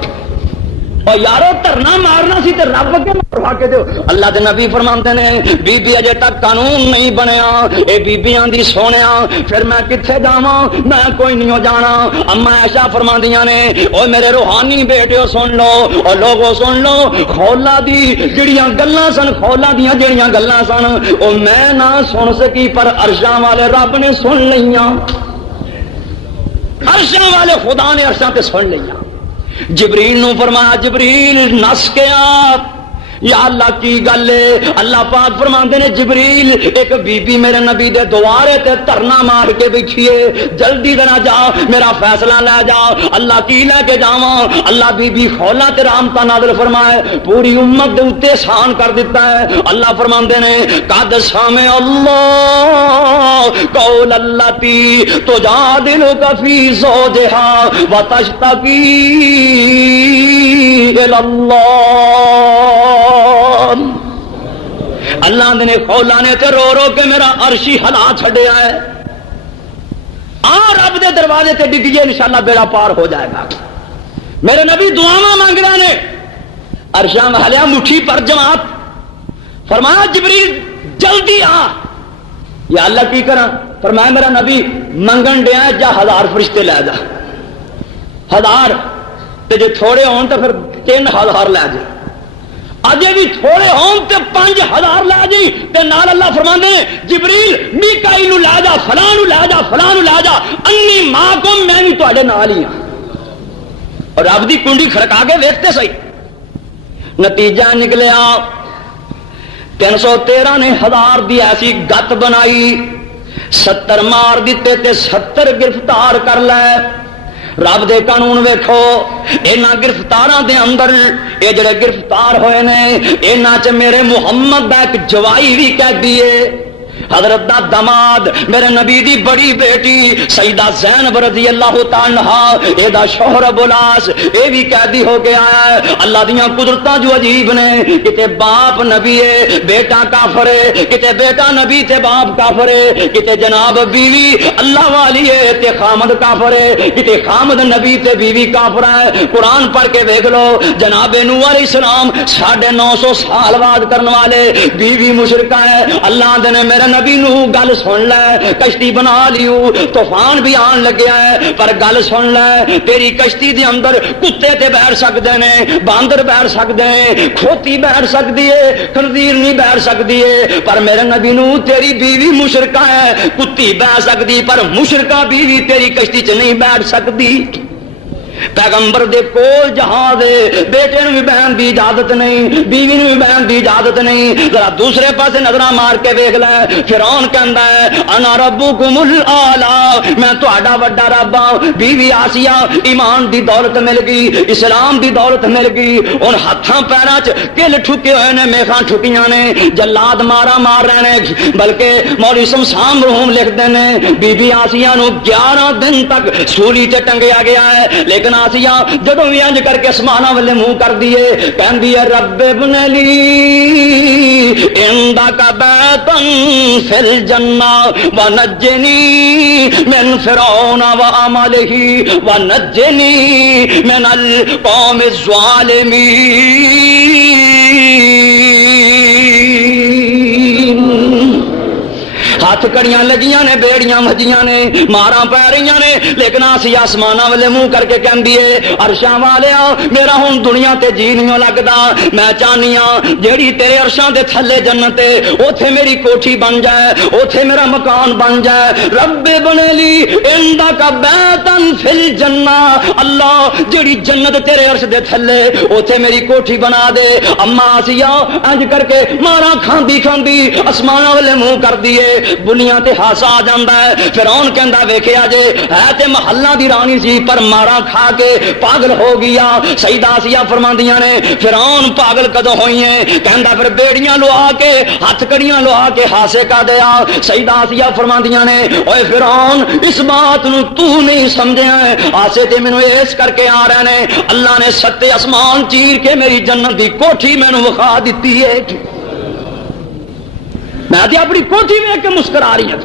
اور یارو ترنا مارنا سی تے رب کے مروا کے دیو. اللہ دے نبی فرماندے نے بی بی اجے تک قانون نہیں بنیا. اے بیبیاں دی سونیا پھر میں کتھے جاواں، میں کوئی نہیں ہو جانا. اما عائشہ فرماندیاں نے او میرے روحانی بیٹیو سن لو اور لوگو سن لو، خولا دی جڑیاں گلاں سن، خولا دیاں جڑیاں گلاں سن او میں نہ سن سکی پر عرشاں والے رب نے سن لئیاں، عرشاں والے خدا نے عرشاں تے سن لئیاں. جبریل نو فرمایا جبریل نس کے آپ یا اللہ کی گل ہے. اللہ پاک فرماندے نے جبریل ایک بی بی میرے نبی دے دوارے تے ترنا مار کے بیٹھی ہے، جلدی ذرا جا میرا فیصلہ لے جا. اللہ کی لے کے جاواں؟ اللہ بی بی خولا تے رحمتاں نازل فرمائے پوری امت دے اوتے احسان کر دیتا ہے. اللہ فرماندے نے قد سمع اللہ قول التی تجادلک فی زوجها وتشتکی الی اللہ. اللہ نے خولا نے تے رو رو کے میرا عرشی ہلا چھڈیا ہے، آ رب دے دروازے تے ڈگیے انشاءاللہ بیڑا پار ہو جائے گا۔ میرے نبی دعاواں مانگ رہے نے، عرشاں ہلیا مٹھی پر جماعت، فرمایا جبریل جلدی آ۔ یا اللہ کی کرا؟ فرمایا میرا نبی منگن ڈیا جا 1000 فرشتے لے جا، 1000 تے جے تھوڑے ہون تو پھر 3000 لے جا، اجے بھی تھوڑے ہون تے 5000 لے جی، تے نال اللہ فرماندے نے جبریل میکائیل لے جا، فلاں لے جا، فلاں لے جا، انی معکم میں بھی تواڈے نال ہی ہاں۔ اور رب دی کنڈی کھڑکا کے ویکھتے سہی، نتیجہ نکلیا 313 نے 1000 دی ایسی گت بنائی، 70 مار دیتے تے 70 گرفتار کر لے۔ رب دے قانون ویکھو، انہاں گرفتاراں دے اندر اے جڑے گرفتار ہوئے نے انہاں چ میرے محمد دا ایک جوائی بھی قیدی ہے، حضرت دا دماد میرے نبی دی بڑی بیٹی سیدہ زینب رضی اللہ تعالی عنہا، اے دا شوہر ابو العاص اے بھی قیدی ہو گیا ہے۔ اللہ دیاں قدرتاں جو عجیب نے، کتے باپ نبی ہے بیٹا کافر ہے، کتے بیٹا نبی تے باپ کافر ہے، کتے جناب بیوی اللہ والی ہے تے خامد کافر ہے، کتے خامد نبی تے بیوی کافر ہے۔ قرآن پڑھ کے دیکھ لو، جناب نوح علیہ السلام 950 سال بعد کرنے والے بیوی مشرکہ ہے۔ اللہ نے میرے نبی نو گل سن لے، کشتی بنا لیو، طوفان بھی آن لگیا ہے، پر گل سن لے، تیری کشتی دے اندر کتے تے بیٹھ سکتے نے، باندر بیٹھ سکتے ہیں، کھوتی بیٹھ سکتی ہے، خنزیر نہیں بیٹھ سکتی ہے، پر میرے نبی نو تیری بیوی مشرکہ ہے، کتی بیٹھ سکتی پر مشرکہ بیوی تیری کشتی چ نہیں بیٹھ سکتی۔ پیغمبر دے کول جہاز بیٹے نو بھی بہن دی اجازت نہیں، بیوی نو بھی بہن دی اجازت نہیں۔ ذرا دوسرے پاسے نظراں مار کے دیکھ لے، فرعون کہندا ہے انا ربکم الاعلی، میں تہاڈا وڈا رب ہاں۔ بیوی آسیہ ایمان دی دولت مل گئی، اسلام دی دولت مل گئی، ان ہتھاں پیراں چ کل ٹھکے ہوئے نے، میخاں ٹھکیاں نے، جلاد مارا مار رہے نے، بلکہ مولوی شمشان مرحوم لکھتے ہیں بی بی آسیہ نو 11 دن تک سولی تے ٹنگیا گیا ہے، لیکن آسیہ جدوں بھی انج کر کے اسماناں والے منہ کر دیے کہندی ہے رب ابن لی عندک بیتا فی الجنہ ونجنی من فرعون وعملہ ونجنی من القوم الظالمین۔ ہاتھ کڑیاں لگیاں نے، بیڑیاں بھجیاں نے، ماراں پی رہی نے، لیکن آسیہ آسماناں والے منہ کر کے کہندی ہے عرشاں والیا میرا ہن دنیا تے جی نہیں لگدا، میں چاہنی ہاں جیڑی تیرے عرشاں دے تھلے جنت ہے اوتھے میری کوٹھی بن جائے، اوتھے میرا مکان بن جائے۔ رب بن لی عندک بیتا فی الجنہ، اللہ جیڑی جنت تیرے عرش دے تھلے اوتھے میری کوٹھی بنا دے۔ اما آسیہ انج کر کے ماراں کھاندی کھاندی آسماناں والے منہ کر دیے، بلیاں تے ہاسا آ جاندا ہے۔ فرعون کہندا ویکھیا جے ہے تے محلہ دی رانی سی پر مارا کھا کے پاگل ہو گیا۔ سیدہ آسیہ فرماندیاں نے فرعون پاگل کدوں ہوئی ہیں؟ کہندا پھر بیڑیاں لوا کے ہاتھ کڑیاں لوا کے ہاسے کا دیا۔ سیدہ آسیہ فرماندیاں نے اوے فرعون اس بات نو تو نہیں سمجھیا ہے، ہاسے تے مینوں اس کر کے آ رہے نے، اللہ نے ستے آسمان چیر کے میری جنت دی کوٹھی مینوں وکھا دتی ہے۔ میں تے اپنی کوٹھی ویکھ کے مسکرا رہی ہوں،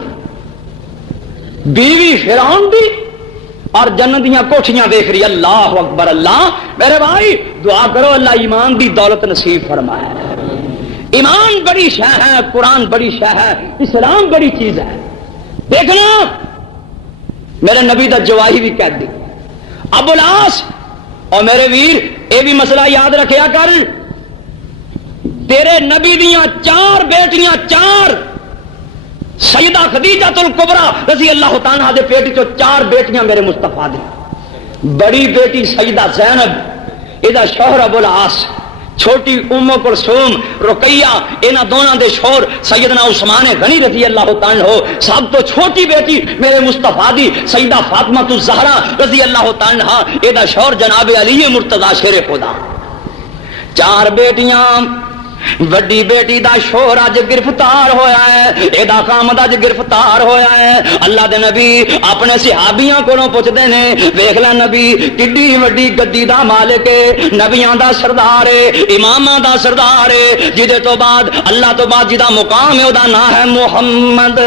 بیوی فرعون دی اور جنت دیاں کوٹھیاں دیکھ رہی۔ اللہ اکبر۔ اللہ میرے بھائی دعا کرو اللہ ایمان دی دولت نصیب فرمائے۔ ایمان بڑی شے ہے، قرآن بڑی شے ہے، اسلام بڑی چیز ہے۔ دیکھنا میرے نبی دا جواہی بھی کہہ دی ابو العاص، اور میرے ویر اے بھی مسئلہ یاد رکھیا کر، تیرے نبی دیاں 4 بیٹیاں، 4 سیدہ خدیجہ الکبریٰ رضی اللہ تعالیٰ دے پیٹ چو 4 بیٹیاں میرے مصطفیٰ دی، بڑی بیٹی سیدہ زینب، ادا شوہر ابو العاص، چھوٹی ام کلثوم رقیہ، انہاں دونوں دے شوہر سیدنا عثمان غنی رضی اللہ تعالیٰ ہو، سب تو چھوٹی بیٹی میرے مصطفیٰ دی سیدہ فاطمہ الزہرا رضی اللہ تعالیٰ، ادا شوہر جناب علی مرتضی شیر خدا۔ 4 بیٹیاں وڈی بیٹی دا شوہر اج گرفتار ہویا ہے، اے دا خامد اج گرفتار ہویا ہے۔ اللہ دے نبی اپنے صحابیاں کولوں پوچھدے نے، ویکھ لے نبی کڈی وڈی گدی دا مالک ہے، نبیاں دا سردار ہے، اماماں دا سردار ہے، جدے تو بعد اللہ تو بعد جدا مقام ہے او دا نام ہے محمد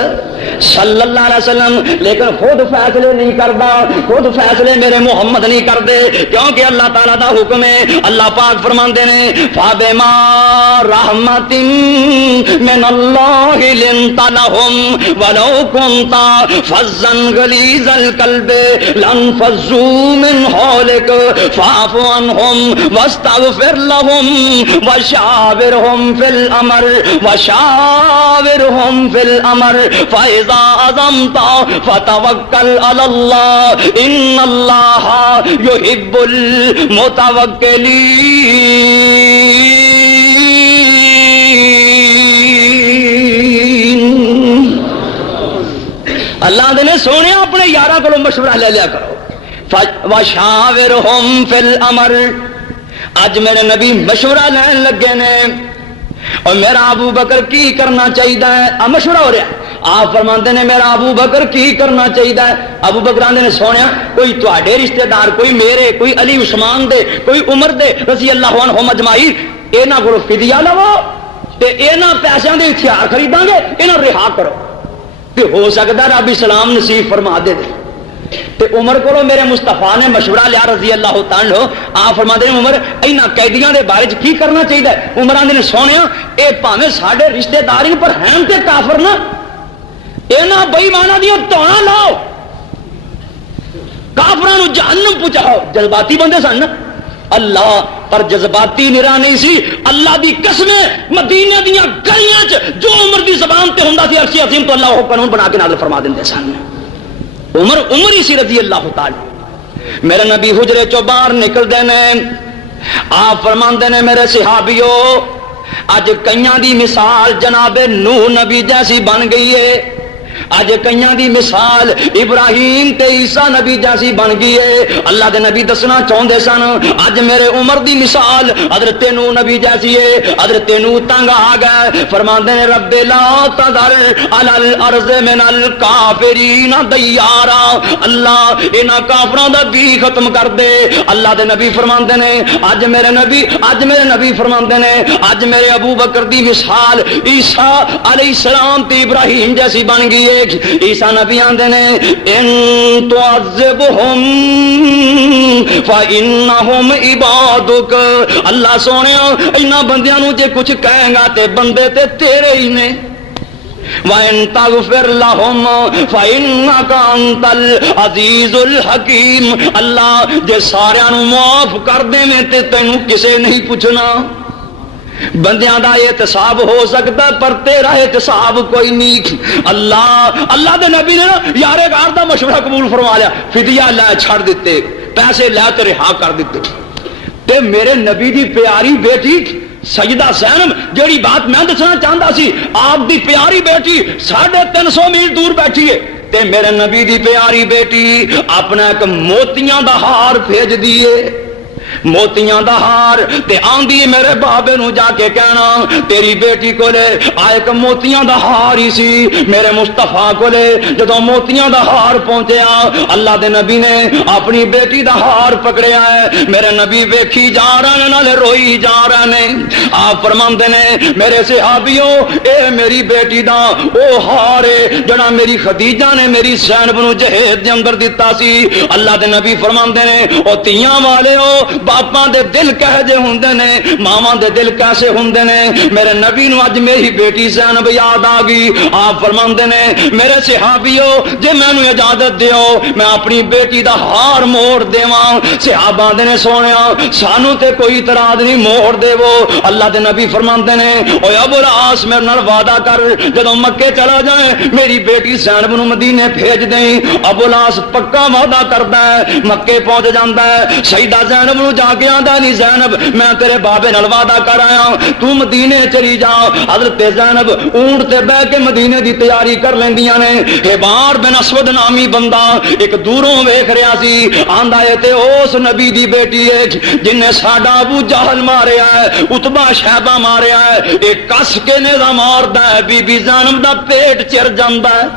صلی اللہ علیہ وسلم، لیکن خود فیصلے نہیں کردا، خود فیصلے میرے محمد نہیں کردے، کیونکہ اللہ تعالیٰ دا حکم ہے۔ اللہ پاک فرماندے نے فَبِمَا رحمت من اللہ لنت لهم ولو كنت فظا غلیظ القلب لانفضوا من حولك فاعف عنهم واستغفر لهم وشاورهم في الامر فاذا عزمت فتوکل علی اللہ ان اللہ يحب المتوکلین۔ اللہ دے نے سونے اپنے یاراں کولوں مشورہ لے لیا کرو، وشاورہم فی الامر۔ اج میرے نبی مشورہ لین لگے نے، اور میرا ابو بکر کی کرنا چاہیے، مشورہ ہو رہا ہے۔ آپ فرماندے نے میرا ابو بکر کی کرنا چاہیے۔ ابو بکر آندے نے سونیا کوئی تواڈے رشتہ دار، کوئی میرے، کوئی علی عثمان دے، کوئی عمر دے رضی اللہ عنہم اجمعین، انہاں کولوں فدیہ لو تے انہاں پیسیاں دے ہتھیار خریداں گے، انہاں رہا کرو، تے ہو سکدا رب اسلام نصیب فرما دے۔ تے عمر کو میرے مصطفیٰ نے مشورہ لیا رضی اللہ تعالی عنہ، آپ فرماتے ہیں عمر انہاں قیدیاں دے بارے کی کرنا چاہیے؟ عمر آندے نے سونیا اے بھاویں ساڈے رشتہ دار پر ہیں تے کافر نہ، انہاں بے ایماناں دیاں توڑاں لاؤ، کافراں نوں جہنم پہنچاؤ۔ جذباتی بندے سن اللہ، پر جذباتی نرا نہیں سی، اللہ دی قسم مدینے دیاں گلیاں چ جو عمر دی زبان تے ہوندا سی عرش عظیم تو اللہ وہ قانون بنا کے نازل فرما دیندے سن۔ عمر ہی سی رضی اللہ تعالی۔ میرے نبی حجرے چوں باہر نکلدے نے، آپ فرماندے نے میرے صحابیو اج کئیاں دی مثال جناب نوح نبی جیسی بن گئی ہے، اج کئیاں دی مثال ابراہیم تے عیسیٰ نبی جیسی بن گئی ہے۔ اللہ دے نبی دسنا چاہندے سن اج میرے عمر دی مثال حضرت نوح نبی جیسی ہے۔ حضرت نوح تنگ آ گئے، فرماندے نے رب لا تذر علی الارض من الکافرین دیارا، اللہ انہاں کافراں دا بھی ختم کر دے۔ اللہ دے نبی فرماندے نے اج میرے نبی فرماندے نے اج میرے ابو بکر دی مثال عیسیٰ علیہ السلام تے ابراہیم جیسی بن گئی ہے۔ عیسیٰ نبی آندے نے ان تعذبہم فانہم عبادک، اللہ سونیا انہاں بندیاں نوں جے کچھ کہے گا تے بندے تے تیرے ہی نے، وَإِن تَغْفِرْ لَهُمْ فَإِنَّكَ أَنْتَ الْعَزِيزُ الْحَكِيمُ، اللہ جے ساریاں نوں معاف کر دے میں تے تینوں کسے نہیں پوچھنا۔ بندیاں دا احتساب ہو سکتا پر تیرا احتساب کوئی نہیں۔ اللہ دے نبی نے نا یارے گار دا مشورہ قبول فرما لیا، فدیہ لے چھڑ دیتے، پیسے لے تے رہا کر دیتے۔ تے میرے نبی دی پیاری بیٹی سیدہ زینب جیڑی بات میں دسنا چاہتا سی، آپ دی پیاری بیٹی 350 میل دور بیٹھی ہے، تے میرے نبی دی پیاری بیٹی اپنا ایک موتیاں دا ہار بھیج دیے، موتیاں دا ہار، تے آندھی میرے بابے نو جا کے کہنا تیری بیٹی کو لے ایک موتیاں دا ہار ہی سی میرے مصطفیٰ کو لے۔ جدوں موتیاں دا ہار پہنچیا اللہ دے نبی نے اپنی بیٹی دا ہار پکڑیا ہے، میرے نبی ویکھی جا رہے ہیں نالے روئی جا رہے ہیں۔ آپ فرماندے نے میرے صحابیوں اے میری بیٹی دا او ہار ہے جڑا میری خدیجہ نے میری زینب نو جہیز دے اندر دتا سی۔ اللہ دے نبی فرماندے نے او تیاں والے ہو باپاں دے دل کہہ جے ہوندے نے، ماواں دے دل کیسے ہوندے نے۔ میرے نبی نو اج میری بیٹی زینب یاد آ گئی۔ آپ فرماندے نے میرے صحابیو جے مینوں اجازت دیو میں اپنی بیٹی دا ہار موڑ دیواں۔ صحابہ دے نے سونیا سانو تے کوئی اعتراض نہیں، موڑ دیو۔ اللہ دے نبی فرماندے نے اوے ابو العاص میرے نال وعدہ کر جدوں مکے چلا جائے میری بیٹی زینب نو مدینے بھیج دیں۔ ابو العاص پکا وعدہ کردا ہے، مکے پہنچ جاندا ہے، سیدہ زینب نو جا کے آندا نہیں زینب میں تیرے بابے نال وعدہ کر آیا تو مدینے چلی جا. حضرت زینب اونٹ تے بہ کے مدینے دی تیاری کر لیندیاں نے. حبار بن اسود نامی بندہ ایک دوروں ویکھ رہا سی آندا ہے تے اس نبی دی بیٹی ہے جن نے ساڈا ابو جہل ماریا ہے اتبا شیبہ ماریا ہے. ایک کس کے نیزہ ماردا ہے بی بی زینب دا پیٹ چر جاندا ہے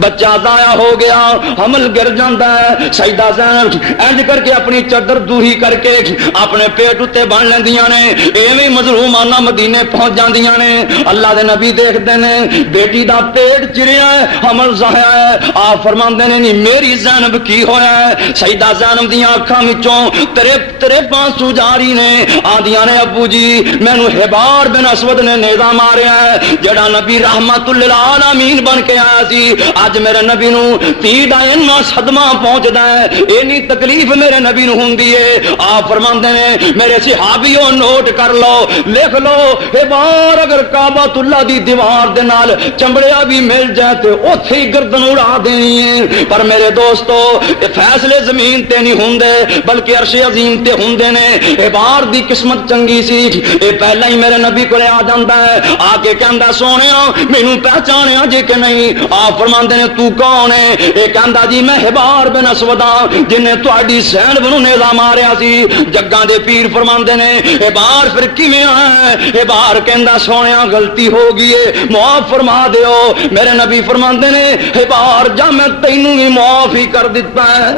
بچہ ضائع ہو گیا حمل گر جاتا ہے. سیدہ زینب انج کر کے اپنی چادر دوہی کر کے اپنے پیٹ اتے بن لیندیاں نے ایویں مظلومانہ مدینے پہنچ جاندیاں نے. اللہ دے نبی دیکھتے ہیں بیٹی دا پیٹ چریا ہے حمل ضائع ہے. آپ فرماندے نے نہیں میری زینب کی ہویا ہے. سیدہ زینب دیاں اکھاں وچوں ترے پانسو جاری نے آندیاں نے ابو جی مینوں حبار بن اسود نے نیزہ ماریا ہے جڑا نبی رحمت للعالمین بن کے آیا سی. اج میرے نبی نو تیر دا اتنا صدمہ پہنچدا ہے اینی تکلیف میرے نبی نو ہوندی ہے. آپ فرماندے نے میرے صحابیوں نوٹ کر لو لکھ لو حبار اگر کعبۃ اللہ دی دیوار دے نال چمڑیا بھی مل جائے تے اوتھے ہی گردن اڑا دینی ہے. پر میرے دوستو فیصلے زمین تے نہیں ہوندے بلکہ عرش عظیم تے ہوندے نے. حبار دی قسمت چنگی سی اے پہلا ہی میرے نبی کولے آ جاندا ہے آ کے کہندا سونیا مینوں پہچانیا جے کہ نہیں. آپ فرماندے نے تو کون ہے اے کہندا جی میں حبار بن اسود جن نے تہاڈی زینب نو نیزہ ماریا سی. جگاں دے پیر فرماندے نے حبار پھر کیویں ہے. حبار کہندا سونیا غلطی ہو گئی ہے معاف فرما دیو. میرے نبی فرماندے نے حبار جا میں تینوں ہی معاف ہی کر دیتا ہے.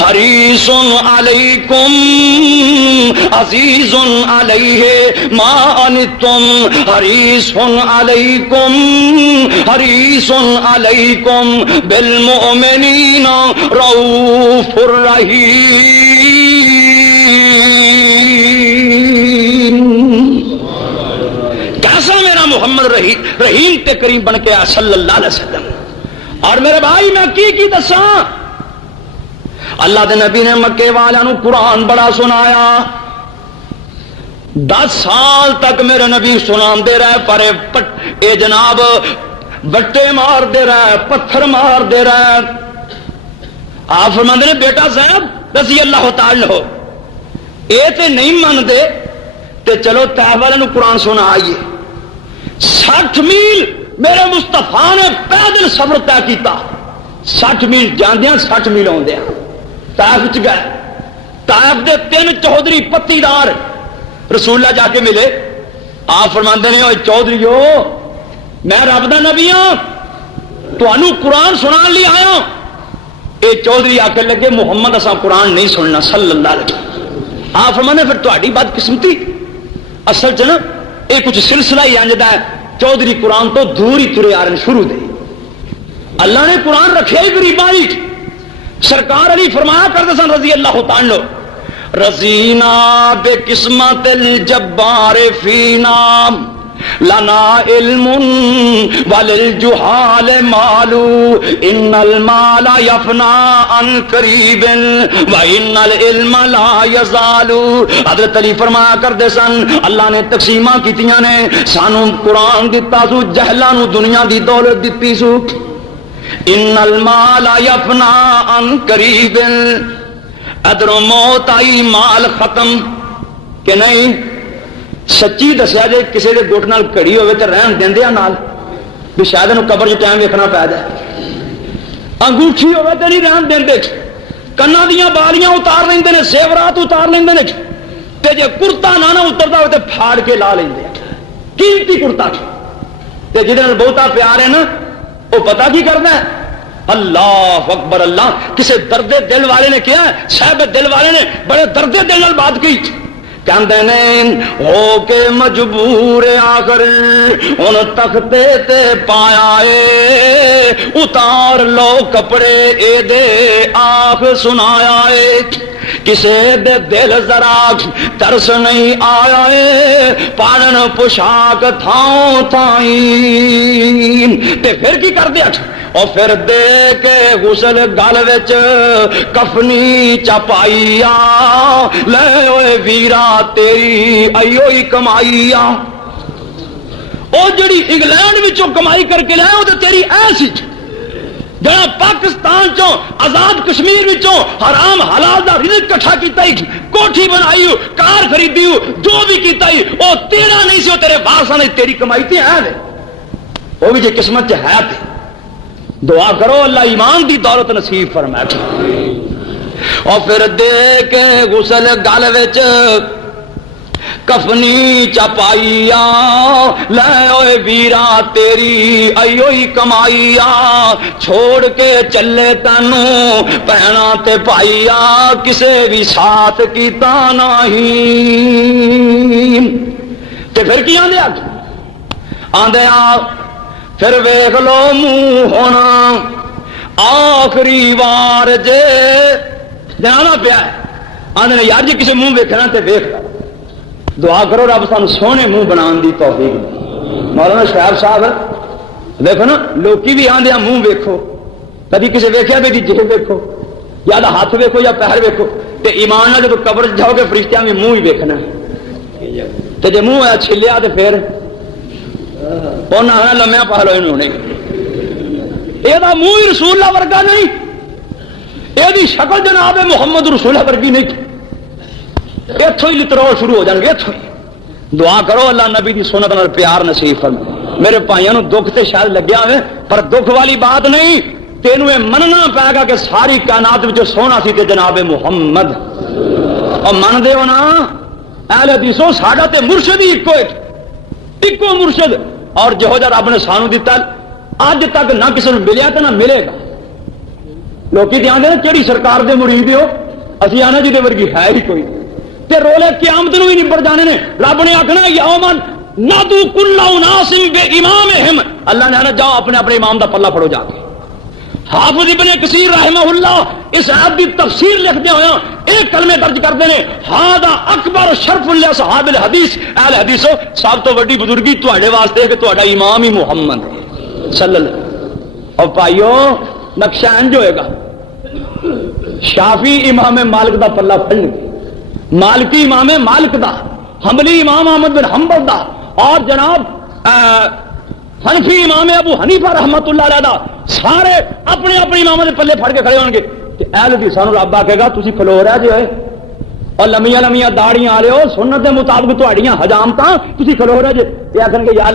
حریص علیکم عزیز علیہ ما عنتم حریص علیکم حریص علیکم بالمؤمنین رؤوف الرحیم. کیسا میرا محمد رحیم تے کریم بن کے صلی اللہ علیہ وسلم. اور میرے بھائی میں کی دساں اللہ دے نبی نے مکے والوں قرآن بڑا سنایا 10 سال تک میرے نبی سنان دے رہے پر اے جناب بٹے مار دے رہے پتھر مار دے رہے. آپ فرماندے نے بیٹا صاحب رضی اللہ تعالی ہو اے تے نہیں من دے تے چلو طائف والوں قرآن سنا آئیے. 60 میل میرے مصطفیٰ نے پیدل سفر طے کیتا. 60 میل جاندیاں 60 میل آندیاں طائف چ گئے. طائف دے 3 چودھری پتی دار رسول اللہ جا کے ملے. آپ فرماندے نے اوے چودھریو میں رب دا نبی ہاں تانوں قرآن سنان لی آیا. اے چودھری آ کے لگے محمد اساں قرآن نہیں سننا صلی اللہ علیہ وسلم. آپ فرماندے پھر تہاڈی بدقسمتی اصل چ نا یہ کچھ سلسلہ ہی انجدا ہے. چودھری قرآن تو دور ہی ترے آ رہے شروع دے. اللہ نے قرآن رکھے ہی غریباں ہی. سرکار علی فرمایا کرتے سن رضی اللہ تعالی رضینا بے قسمت الجبار فینا لنا علم وللجہال مالو ان المال یفنا عن قریب وان العلم لا یزال. حضرت علی فرمایا کرتے سن اللہ نے تقسیماں کیتیاں نے سانو قرآن دتا سو جہلاں نو دنیا دی دولت دتی سو. ان المال یفنا عن قریب ادھر موت آئی مال ختم کہ نہیں. سچی دسیا جے کسی دے گٹ نال کڑی ہوئے تو رہن دیندے نال بھی شاید انہوں قبر جو ٹائم ویکھنا پی جائے. انگوٹھی ہوئے تو نہیں رہن دیندے. کنا دیاں بالیاں اتار لیندے نے زیورات اتار لیندے نے تے جے کرتا نہ اتردا ہوئے تے پھاڑ کے لا لیندے. قیمتی کرتا تے جہدے نال بہتا پیار ہے نا وہ پتہ کی کرنا ہے اللہ اکبر. اللہ کسی درد دل والے نے کیا صاحب دل والے نے بڑے درد دل نال بات کی کہندے نے ہو کے مجبور آخر ان تختے تے پایا اے اتار لو کپڑے اے دے آخ سنایا اے. کسے دے دل ذرا ترس نہیں آیا اے پالن پوشاک تھاؤں تھائیں تے پھر کی کر دیا اور پھر دے کے غسل گل وچ کفنی چپائیا لے اوے ویرا تیری ایو ہی کمائیا. او جڑی انگلینڈ وچوں کمائی کر کے لائے او تے تیری ایسی جہاں پاکستان چوں آزاد کشمیر وچوں حرام حلال دا رزق کٹھا کیتا ہی، کوٹھی بنائی ہو، کار خریدی ہو، جو بھی کیتا ہی وہ تیرا نہیں سی، وہ تیرے وارثاں نے تیری کمائی تے ہے، وہ بھی جے قسمت چ ہے تے دعا کرو اللہ ایمان دی دولت نصیب فرمائے۔ اور پھر دے کے غسل گل وچ کفنی چپائیا، لے اوے ویرا تیری ایوئی کمائیا، چھوڑ کے چلے تینوں پہنا تے پائیا، کسے بھی ساتھ کیتا نہیں۔ تے پھر کی آندے آندے پھر ویکھ لو منہ ہونا آخری وار جے جانا پیا ہے، آندے یار جی کسے منہ ویکھنا تے ویکھ لو، دعا کرو رب سانو سونے منہ بنان دی توفیق دے۔ مولانا شعیب صاحب دیکھو نا، لوکی بھی آندے منہ ویکھو، کبھی کسی ویکھیا بھی جہ ویکھو، یا ہاتھ ویکھو یا پیر ویکھو، تے ایمان نال جب قبر جاؤ گے فرشتیاں بھی منہ ہی ویکھنا، تے جے منہ ہے چھلیا تے پھر پونا لمیا پہلو انہوں نے یہ منہ ہی رسول اللہ ورگا نہیں، یہ شکل جناب محمد رسول اللہ ورگی نہیں، اتوں ہی لترو شروع ہو جان گے، اتوں ہی۔ دعا کرو اللہ نبی دی سنت نال پیار نصیب فرمائے۔ میرے بھائیوں نو دکھ تے شاید لگیا ہوئے، پر دکھ والی بات نہیں، تینوں یہ مننا پائے گا کہ ساری کائنات وچ سونا سی تے جناب محمد، اور من دے ہو نا اہل حدیثوں ساڈا تے مرشد ہی اکو مرشد، اور جہو جا رب نے سانو دتا اج تک نہ کسی نے ملیا تے نہ ملے گا۔ لوکی تے آندے نا کیڑی سرکار دے مرید ہو، اسی آنا جی دے ورگی ہے ہی کوئی، تے رولے قیامت نو ہی نبڑ جانے نے۔ رب نے آکھنا یومن نادو کل اناس بامامہم، اللہ نے آنا جاؤ اپنے اپنے امام دا پلہ پھڑو جا کے۔ حافظ ابن کثیر رحمہ اللہ اس آیت دی تفسیر لکھتے ہوئے ایک کلمے درج کرتے ہیں، ھذا اکبر شرف لاصحاب الحدیث، اہل حدیثو سب تو بڑی بزرگی تواڈے واسطے ہے کہ تواڈا امام ہی محمد صلی اللہ علیہ وسلم۔ اور بھائیو نقشہ انج ہوئے گا، شافی امام مالک دا پلہ پھڑ گے، مالکی امام مالک دا، حنبلی امام احمد بن حنبل دا، اور جناب حنفی امام ابو حنیفہ رحمت اللہ علیہ دا، سارے اپنے اپنے امام دے پلے پھڑ کے کھڑے ہون گے۔ تے اہل حدیث سانو رب آکھے گا تسی کھلو رہ جے ہوئے اور لمیاں لمیاں داڑیاں والے ہو، سنت دے مطابق تہاڈیاں حجامتاں تسی کھلو رہ جے، یہ آکھن گے یا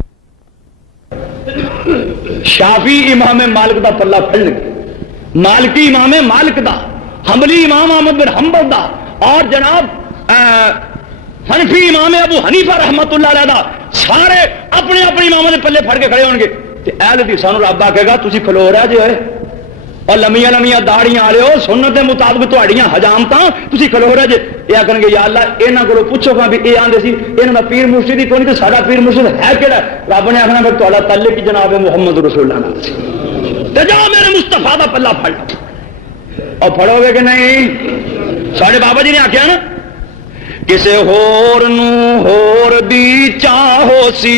شافی امام مالک دا پلہ پھڑ گے، مالکی امام مالک دا، حنبلی امام احمد بن حنبل دا، اور جناب حنفی امام ابو حنیفہ رحمت اللہ علیہ دا، سارے اپنے اپنے امام دے پلے پھڑ کے کھڑے ہون گے۔ تے اہل حدیث سانو رب آکھے گا تسی کھلو رہ جے ہوئے اور لمیاں لمیاں داڑیاں والے ہو، سنت دے مطابق تہاڈیاں حجامتاں تسی کھلو رہ جے۔ یہ آکھن گے یا اللہ انہاں کولوں پوچھو گا بھی اے آندے سی انہاں دا پیر مرشد ہی کوئی نہیں تے ساڈا پیر مرشد ہے کیڑا؟ رب نے آکھنا کہ تہاڈا تعلق ہی جناب محمد رسول اللہ نال سی، تے جاؤ میرے مصطفیٰ دا پلہ پھڑ لو۔ اور پھڑو گے کہ نہیں؟ ساڈے بابا جی نے آکھیا نا کسے ہور نو ہور دی چاہو سی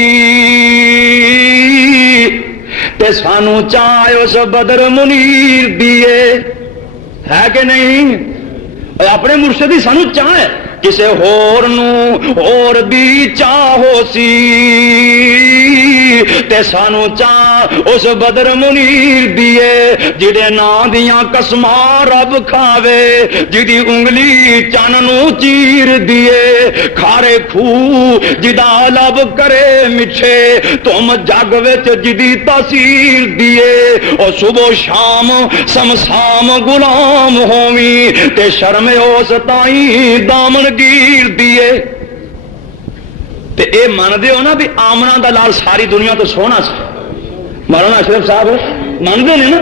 تے سانو چاہے اس بدر منیر دیے، ہے کہ نہیں؟ اپنے مرشد ہی سانو چاہے، کسے ہور نو ہور دی چاہو سی تے سانو چاہ اس بدر منیر دیے، جدے نا دیاں قسماں رب کھاوے، جدی انگلی چن نو چیر دیے، کھارے کھو جدا لب کرے مچھے، تم جگ وچ جدی تاثیر دیے، او صبح شام سمسام غلام ہوویں تے شرم اس تائیں دامن گیر دیے۔ تے اے مندے ہو نا بھی آمنا دا لال ساری دنیا تو سونا سی، مولانا اشرف صاحب مانتے ہیں نا،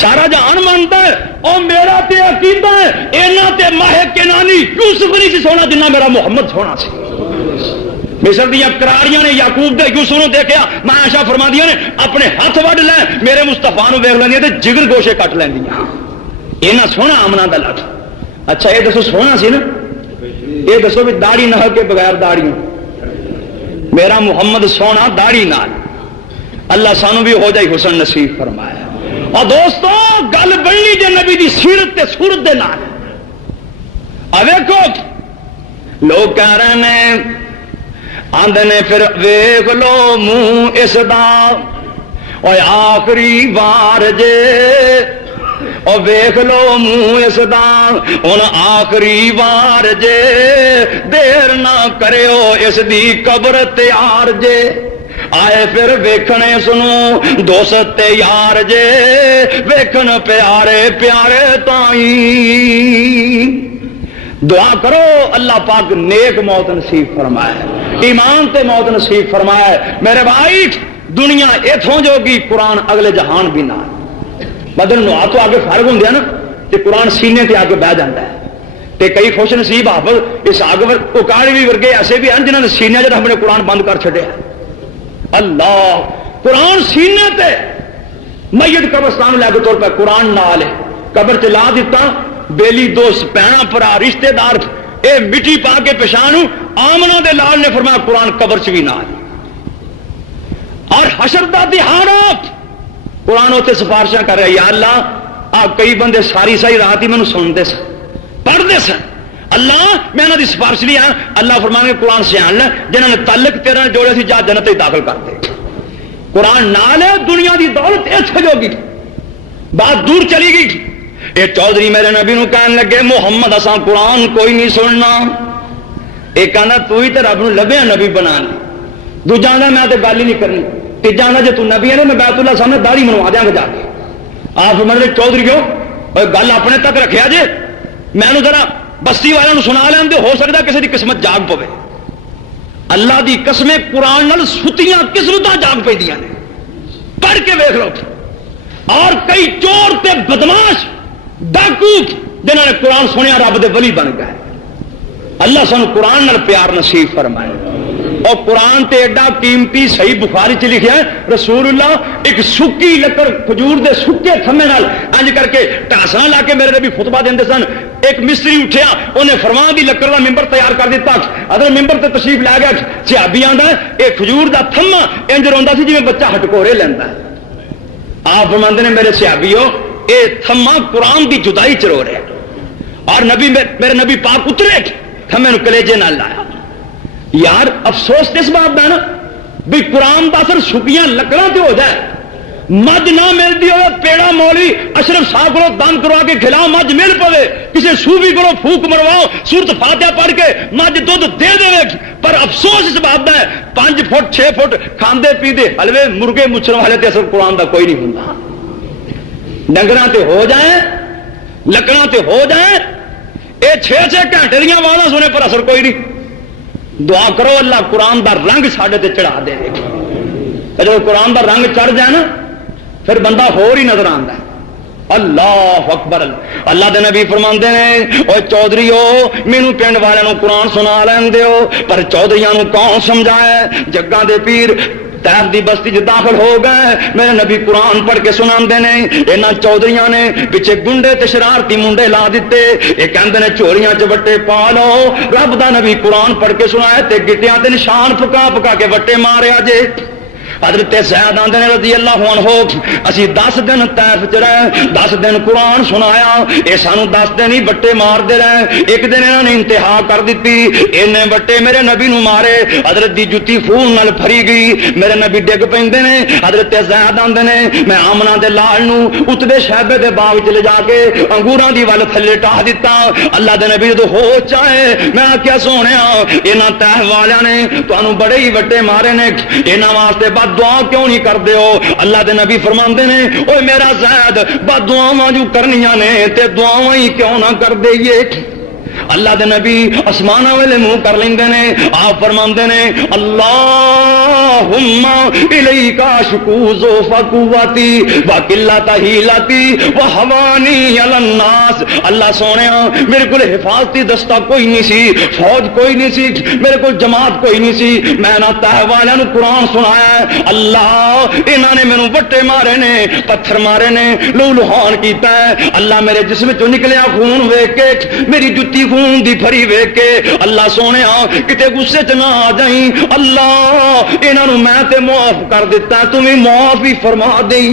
سارا جہان مانتا ہے، اور میرا تے عقیدہ ہے اینا تے ماہ کنانی یوسف نہیں سی سونا جنہ میرا محمد سونا سی۔ مصر دیا کراریاں نے یعقوب دے یوسف نو دیکھیا، ماں عائشہ فرما دیا نے اپنے ہاتھ وڈ لے میرے مصطفیٰ نو ویکھ لیندیاں تے جگر گوشے کٹ لیندیاں، اینا سونا آمنا دا لال۔ اچھا یہ دسو سونا سی نا، یہ دسو بھی داڑھی نہ کے بغیر داڑیوں، میرا محمد سونا داڑھی نال، اللہ سانو بھی ہو جائے حسن نصیب فرمایا۔ اور دوستو گل بننی جے نبی دی سیرت تے صورت دے نال، اب ویکھو لوگ کہہ رہے ہیں آندے نے پھر ویکھ لو منہ اس دا، اور آخری بار جے اور ویکھ لو منہ اس دا ہن آخری بار جے دیر نہ کریو اس دی قبر تیار جے آئے پھر ویکھنے سنو دوست یار جے ویکھن پیارے پیارے تائیں دعا کرو اللہ پاک نیک موت نصیب فرمائے ایمان تے موت نصیب فرمائے میرے بھائی دنیا اتوں جوگی قرآن اگلے جہان بھی نہ بدل نو تو آگے فرق ہوں نا کہ قرآن سینے تے آگے بہ جاتا ہے تے کئی خوش نصیب حافظ اس آگے اکاڑی بھی ورگے ایسے بھی ہیں جنہوں نے سینے جب ہم نے قرآن بند کر چھڑے اللہ قرآن سینے تے میت قبرستان لے کے طور پہ قرآن نال ہے قبر تے لا دیتا بیلی دوست پینا پرا رشتے دار اے مٹی پا کے پچھانو آمنہ دے لال نے فرمایا قرآن قبر چ بھی نال اور حشر دا دہاڑ قرآن اتنے سفارشاں کر رہے یا اللہ آپ کئی بندے ساری ساری رات ہی مینوں سنتے سن پڑھتے سن اللہ میں انہوں کی سفارش نہیں آیا اللہ فرمانے قرآن سے آن لے جنہوں نے تعلق تیرا جوڑے سی جا جنت ہی داخل کر دے قرآن نال ہے دنیا دی دولت اتنے جو گی بات دور چلی گئی یہ چودھری میرے نبی نو کہنے لگے محمد اساں قرآن کوئی نہیں سننا ایک کہنا تو ہی تو رب نو لبیا نبی بنا لی دوجا آدھا میں تو گل ہی نہیں کرنی تیجا آدھا جی تو نبی ہے نا میں بیت اللہ سامنے داڑھی منوا دیا گا جا کے آپ فرماتے چودھری کیوں گل اپنے تک رکھیا جے میں ذرا بستی والوں سنا لین دے ہو سکتا کسی کی قسمت جاگ پوے اللہ دی قسمیں قرآن نال ستیاں قسمتاں جاگ پہ دیا نے پڑھ کے ویکھ لو اور کئی چور تے بدماش ڈاکو جنہوں نے قرآن سنیا رب دے ولی بن گئے اللہ سن قرآن نال پیار نصیب فرمائے اور قرآن تے ایڈا قیمتی صحیح بخاری چ لکھیا ہے رسول اللہ ایک سکی لکڑ کھجور دے سکے تھمے نال انج کر کے ٹاساں لا کے میرے نبی خطبہ دیندے سن ایک مستری اٹھیا انہیں فرمان دی لکڑ دا ممبر تیار کر دیتا اگر ممبر تے تشریف لے گیا صحابی آندا ہے اے کھجور دا تھما انج روندا سی جویں بچہ ہٹکورے لیندا ہے آپ فرماندے نے میرے صحابیو اے تھما قرآن دی جدائی چ رو رہا اور نبی میرے نبی پاک اترے تھمے نو کلیجے نال لایا یار افسوس اس بات کا نا بھی قرآن کا اثر سکیاں لکڑاں تے ہو جائے مجھ نہ ملتی ہو پیڑا مولی اشرف صاحب کو دم کروا کے کھلاؤ مجھ مل پوے کسی صوفی کو پھوک مرواؤ سورت فاتحہ پڑھ کے مجھ دودھ دے دے پر افسوس اس بات کا ہے 5 فٹ 6 فٹ کھاندے پیتے حلوے مرغے مچھر والے تے اثر قرآن کا کوئی نہیں ہوں ڈنگراں تے ہو جائیں لکڑاں تے ہو جائیں یہ 6 گھنٹے دیا آواز سنے پر اثر کوئی نہیں دعا کرو اللہ قرآن دا رنگ ساڈے تے چڑھا دے جب قرآن دا رنگ چڑھ جائے نا پھر بندہ ہور ہی نظر آتا ہے اللہ اکبر اللہ دے نبی فرماندے نے اوے چودھریو مینوں پنڈ والوں قرآن سنا لین دیو پر چودھریاں نوں کون سمجھائے جگاں دے پیر تیب دی بستی جو داخل ہو گئے میرے نبی قرآن پڑھ کے سنا دے نے انہاں چودھریاں نے پیچھے گنڈے تے شرارتی منڈے لا دیتے یہ کہندے نے چوریاں چ وٹے پا لو رب دا نبی قرآن پڑھ کے سنایا تے گٹیاں تے نشان پکا پکا کے وٹے ماریا جے حضرت زید آندے نے رضی اللہ عنہ اسی 10 دن طائف چ رہے 10 دن قرآن سنایا اے سانو 10 دن ہی بٹے مار دے رہے ایک دن انہوں نے انتہا کر دیتی انہیں بٹے میرے نبی نو مارے حضرت دی جتی خون نال بھری گئی میرے نبی ڈگ پیندے نے حضرت زید آندے نے میں آمنہ دے لال نو اتدے شہبے دے باغ چ لے جا کے انگوراں دی ول تھلے ٹاہ دیتا اللہ دے نبی تو ہو چاہے میں کیا سونیا انہاں طائف والیاں نے تانوں بڑے ہی بٹے مارے نے انہاں واسطے بعد دعا کیوں نہیں کر دیو اللہ دے نبی فرماندے نے اوے میرا زید بد دعاواں جو کرنیاں نے تے دعاواں ہی کیوں نہ کر دئیے اللہ دے نبی اسماناں والے منہ کر لیندے نے آپ فرماندے نے اللہم الیک اشکو ضعف قوتی وقلت حیلتی وہوانی علی الناس اللہ سونیا میرے کو حفاظتی دستہ کوئی نہیں سی فوج کوئی نہیں سی میرے کو جماعت کوئی نہیں سی میں نہ طائف والوں نے قرآن سنایا ہے اللہ انہاں نے مینوں وٹے مارے نے پتھر مارے نے لہو لہان کیتا ہے اللہ میرے جسم چوں نکلیا خون ویکھ کے میری جتی خون دی بھری ویکھ کے اللہ سونے کتے غصے چ نہ آ جائیں اللہ انہاں نوں میں تے معاف کر دیتا تو بھی معاف ہی فرما دیں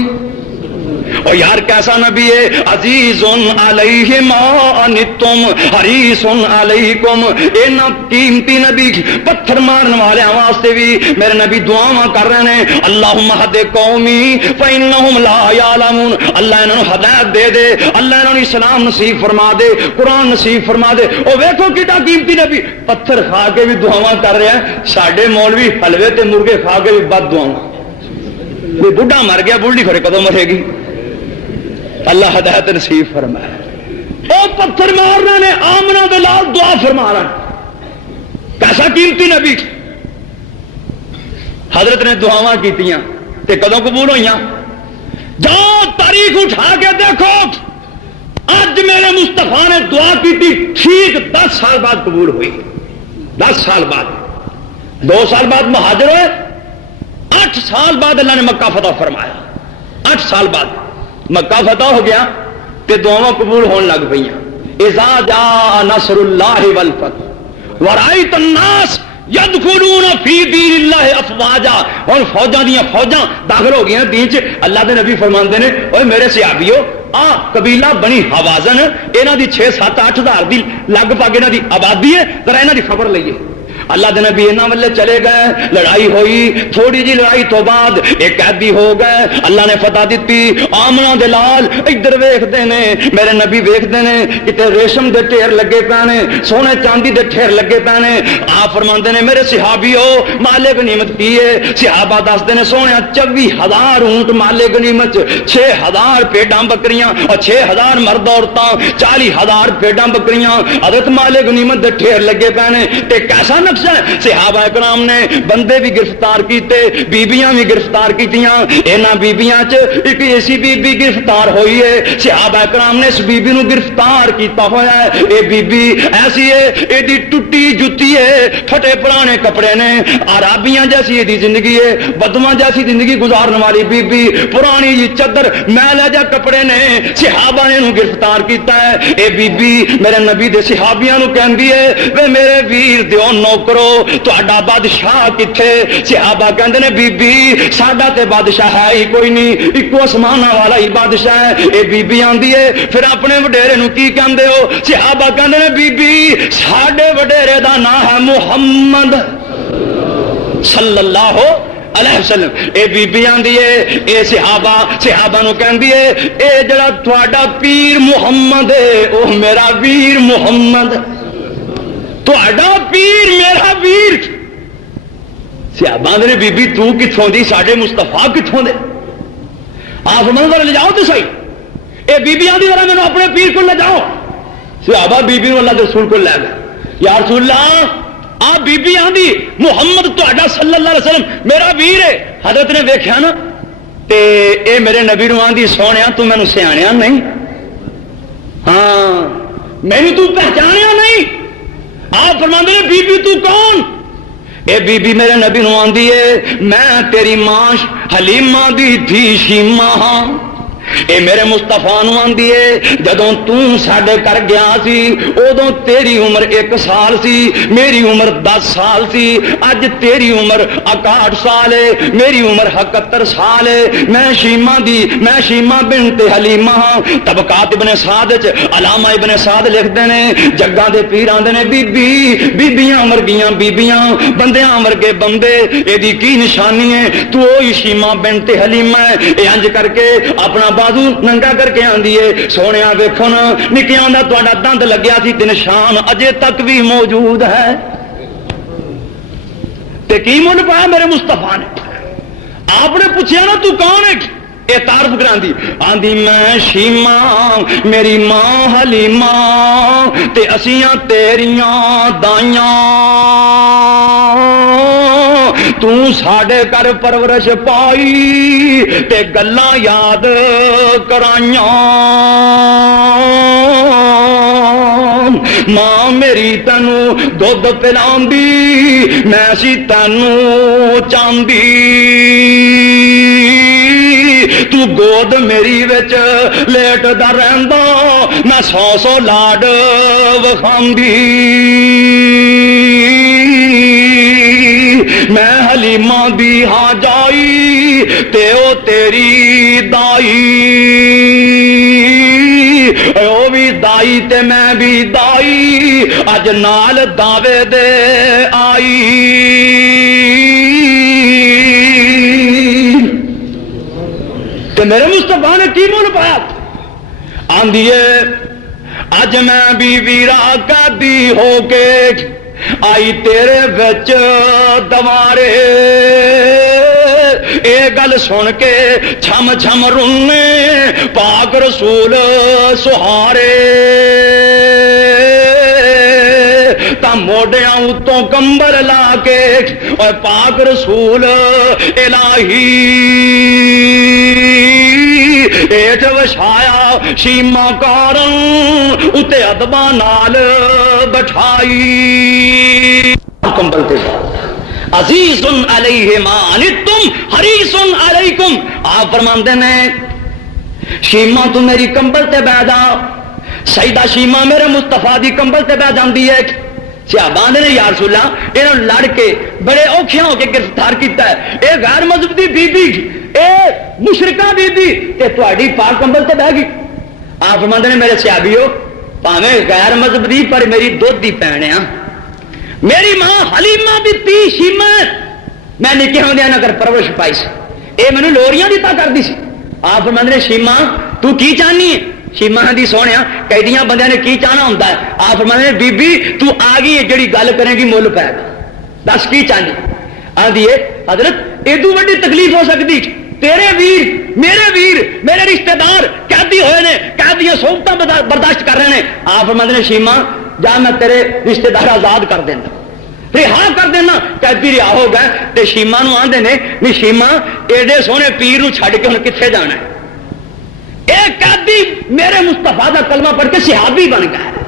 او یار کیسا نبی ہے، عزیز علیہ ما عنتم حریص علیکم، اینا قیمتی نبی پتھر مارن والے واسطے بھی میرے نبی دعاواں کر رہے ہیں، اللہم ہد قومی فانہم لا یعلمون، اللہ انہوں نے ہدایت دے دے، اللہ انہوں نے اسلام نصیب فرما دے، قرآن نصیب فرما دے۔ او ویکھو کیڈا قیمتی نبی پتھر کھا کے بھی دعاواں کر رہے ہیں، ساڈے مولوی حلوے تے مرغے کھا کے بھی بد دعاواں۔ کوئی بڈھا مر گیا، بڑھی کھڑے کدوں مرے گی؟ اللہ ہدایت نصیب فرمائے۔ او پتھر مارنا نے آمنہ دے لال دعا فرما رہا ہے، کیسا قیمتی نبی، حضرت نے دعاواں کیتیاں تے کدوں قبول ہوئیاں؟ جاؤ تاریخ اٹھا کے دیکھو، اج میرے مصطفیٰ نے دعا کی تھی ٹھیک 10 سال بعد قبول ہوئی، 10 سال بعد، 2 سال بعد مہاجر ہوئے، 8 سال بعد اللہ نے مکہ فتح فرمایا، 8 سال بعد مکہ فتح ہو گیا تے دعاواں قبول ہون لگ پئیاں۔ اذا جاء نصر اللہ والفتح ورأیت الناس یدخلون فی دین اللہ افواجا، اور فوجاں دیاں فوجاں داخل ہو گئیں دین چ۔ اللہ دے نبی فرماندے نے اوے میرے صحابیو، قبیلہ بنی حوازن انہاں دی 6-7-8 ہزار دی لگ بھگ انہاں دی آبادی ہے، ذرا انہاں دی خبر لئیے۔ اللہ دے نبی انہاں والے چلے گئے، لڑائی ہوئی، تھوڑی جی لڑائی تو بعد ایک قیدی ہو گئے، اللہ نے فتح دیتی۔ آمنہ دے لال ادھر ویکھدے نے، میرے نبی ویکھدے نے کتے ریشم دے ٹھیر لگے پانے، سونے چاندی دے ٹھیر لگے پانے۔ آپ فرماندے نے میرے صحابیو مال غنیمت کی ہے؟ صحابہ دسدے نے سونے 24,000 اونٹ مال غنیمت، 6,000 بھیڈاں بکریاں اور 6,000 مرد عورتاں، 40,000 بھیڈاں بکریاں، حضرت مال غنیمت دے ٹھیر لگے پانے۔ تے کیسا نقشہ ہے؟ صحابہ اکرام نے بندے بھی گرفتار کیتے، بیبیاں بھی گرفتار کیتیاں، انہاں بیبیاں چ ایک ایسی بیبی گرفتار ہوئی ہے، صحابہ اکرام نے اس بیبی نو گرفتار کیتا ہوا ہے۔ اے بیبی ایسی ہے، ایدی ٹوٹی جُتی ہے، پھٹے پرانے کپڑے نے، عرابیاں جیسی ایدی زندگی ہے، بدواں جیسی زندگی گزارنے والی بیبی، پرانی جی چادر میلے جا کپڑے نے، صحابہ نے انہوں گرفتار کیتا ہے۔ اے بیبی میرے نبی دے صحابیاں نو کہندی ہے وے میرے ویر دیو نوکرو تہاڈا بادشاہ کتھے؟ صحابہ کہندے نے بی بی ساڈا تے بادشاہ ہے ہی کوئی نہیں، اکو اسماناں والا ہی بادشاہ ہے۔ اے بی بی آندی ہے پھر اپنے وڈیرے نو کی کہندے ہو؟ صحابہ کہندے نے بی بی ساڈے وڈیرے دا نام ہے محمد صلی اللہ علیہ وسلم۔ اے بی بی آندی ہے اے صحابہ نو کہندی ہے اے جڑا تہاڈا پیر محمد ہے او میرا ویر محمد، تہاڈا پیر میرا ویر۔ صحابہ نے بی بی تو کتھوں دی، ساڈے مصطفیٰ کتھوں دے؟ آپ منظر لے جاؤ تو صحیح۔ اے بی بی آندی ذرا مینوں اپنے پیر کو لے جاؤ۔ صحابہ بی بی نو اللہ دے رسول کو لے گئے، یا رسول اللہ آپ بی بی آندی محمد تہاڈا صلی اللہ علیہ وسلم میرا ویر ہے۔ حضرت نے ویکھیا نا تے اے میرے نبی نو آندی سونیا تو مینوں سیاںیا نہیں، ہاں مینوں تو پہچانیا نہیں۔ آپ فرماندے نے بی بی تو کون؟ اے بی بی میرے نبی نو آندی ہے میں تیری ماں حلیمہ دی تھی شیمہ ہاں۔ اے میرے مصطفیٰ نو آندی ہے جدوں تو ساڈے کر گیا سی ادوں تیری عمر 1 سال سی، میری عمر 10 سال سی، اج تیری عمر 61 سال ہے، میری عمر 71 سال ہے۔ میں شیمہ بنت حلیمہ ہاں۔ طبقات ابن سعد وچ علامہ ابن سعد لکھدے نے جگاں دے پیر آندے نے بیبییاں ورگیاں بیبییاں، بندیاں ورگے بندے، ایدی کی نشانی ہے؟ تو وہی شیمہ بنت حلیمہ ہے۔ اے انج کر کے اپنا بازو ننگا کر کے آندی ہے سونیا ویکھو نا نکیاں دا تہاڈا دند لگیا سی تے نشان اجے تک بھی موجود ہے۔ تے کی مل پایا میرے مصطفیٰ نے؟ آپ نے پوچھا نا تو کون ہے؟ اے تعارف کراندی آندی میں شیمہ میری ماں حلیمہ تے اسیاں تیریاں دائیاں، تو ساڈے کر پرورش پائی تے گلاں یاد کرائیاں، ماں میری تینوں دودھ پلاندی میں سی تینوں چاندی، تو گود میری وچ لیٹدا رہندا میں 100 لاڈ وکھاندی، میں حلیمہ دی ہاں جائی تے او تیری دائی، تے میں بھی دائی اج نال دعوے دے آئی تے میرے مصطفیٰ نے کی مول پایا آندی ہے اج میں بھی ویرا قیدی ہو کے آئی تیرے وچ دوارے اے گل سن کے چھم چھم رونے پاک رسول سہارے تا موڈیاں اتوں کمبل لا کے اور پاک رسول الہی ایٹ وشایا شیما کارن اتے ادبا نال بٹھائی کمبل تے عزیز علیہ ما عنتم حریص علیکم آپ فرماندے نے شیما تو میری کمبل تے بیٹھ جا سیدہ شیما میرے مصطفیٰ دی کمبل تے بیٹھ جاندی ہے صحابہ نے یا رسول اللہ انہوں لڑ کے بڑے اوکھیاں ہو کے گرفتار کیتا ہے اے غیر مذہبی بی بی اے مشرکہ بی بی تے تہاڈی پاک کمبل تے بیٹھ گئی آپ فرماندے نے میرے صحابیو پاویں غیر مذہبی پر میری دودھ دی بہن ہے میری ماں حلیمہ دتی شیما میں نکے ہوندے نہ کر پرورش پائی سی اے مینوں لوریاں دتا کردی سی آپ فرماندے نے شیما تو کی چاہنی ہے شیما دی سونیا قیدیاں بندیاں نے کی چاہنا ہوندا ہے آپ فرماندے نے بی بی تو آ گئی ہے جڑی گل کرے گی مول پے دس کی چاہنی آندی ہے حضرت ایڈو وڈی تکلیف ہو سکتی تیرے ویر میرے رشتہ دار قیدی ہوئے نے قیدیاں سہولتاں برداشت کر رہے ہیں آپ فرماندے نے شیما جا میں تیرے رشتہ دار آزاد کر دینا رہا کر دینا قیدی رہا ہو گئے تے شیما نو آندے نے بھی شیما ایڈے سونے پیر نو چھڈ کے ہن کتھے جانا ہے اے قیدی میرے مصطفیٰ دا کلمہ پڑھ کے صحابی بن گیا ہے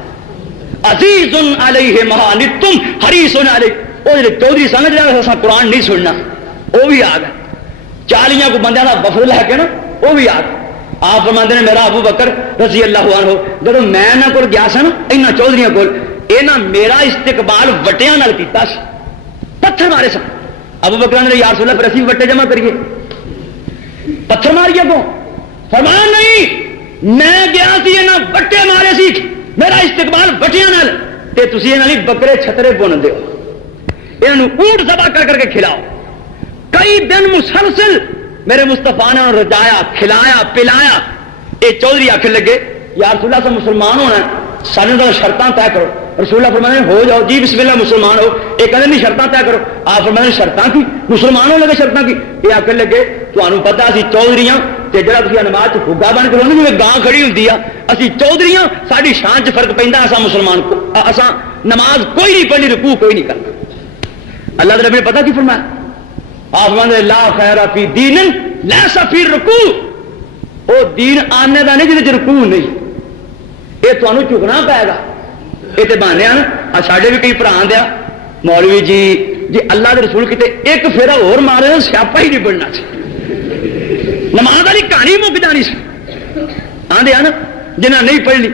عزیز علیہ ما عنتم حریص علیہ او جڑے چودھری سمجھ رہے اساں قرآن نہیں سننا وہ بھی آ گئے 40 کو بندیاں دا وفد لے کے نا وہ بھی آ گئے آپ فرماندے نے میرا ابو بکر رضی اللہ عنہ جب میں انہاں کول گیا سا نا انہاں چودھریاں کول انہاں میرا استقبال وٹیاں نال کیتا سی پتھر مارے سن ابو بکر نے یا رسول اللہ پھر اسی وٹے جمع کریے پتھر ماریے کو فرمایا نہیں میں گیا سی انہاں وٹے مارے سی میرا استقبال وٹیاں نال تے تسی انہاں لئی بکرے چھترے بن دیو انہاں اونٹ ذبح کر کے کھلاؤ کئی دن مسلسل میرے مصطفیٰ نے رجایا کھلایا پلایا یہ چودھری آخر لگے یا رسول اللہ سے مسلمان ہونا ہے سارے ذرا شرطاں طے کرو رسول اللہ فرمانے ہو جاؤ جی بسم اللہ مسلمان ہو یہ کہتے نہیں شرطاں طے کرو آپ فرمانے شرطاں کی مسلمان ہونے لگے شرطاں کی یہ آخر لگے تمہیں پتا اسی چودھریاں تے جڑا تسی نماز حگا بن کے جی گاں کھڑی ہوندی آ اسی چودھریاں ساری شان چ فرق پیندا اساں مسلمان کو اساں نماز کوئی نہیں پڑھنی رکوع کوئی نہیں کرنا اللہ دے نبی نے پتا کی فرمایا آپ فرماتے لا خیر فی دین لیس فی رکوع او دین آنے دا نہیں جے رکوع نہیں یہ تمہیں چکنا پائے گا یہ تو بہانے ہیں نا ساڈے بھی کئی بھرا دیا مولوی جی اللہ کے رسول کتے ایک پھیرا اور مارے سیاپا ہی نہیں بننا سی نماز والی کہانی مک جانی سی آدھے نا جنہیں نہیں پڑھنی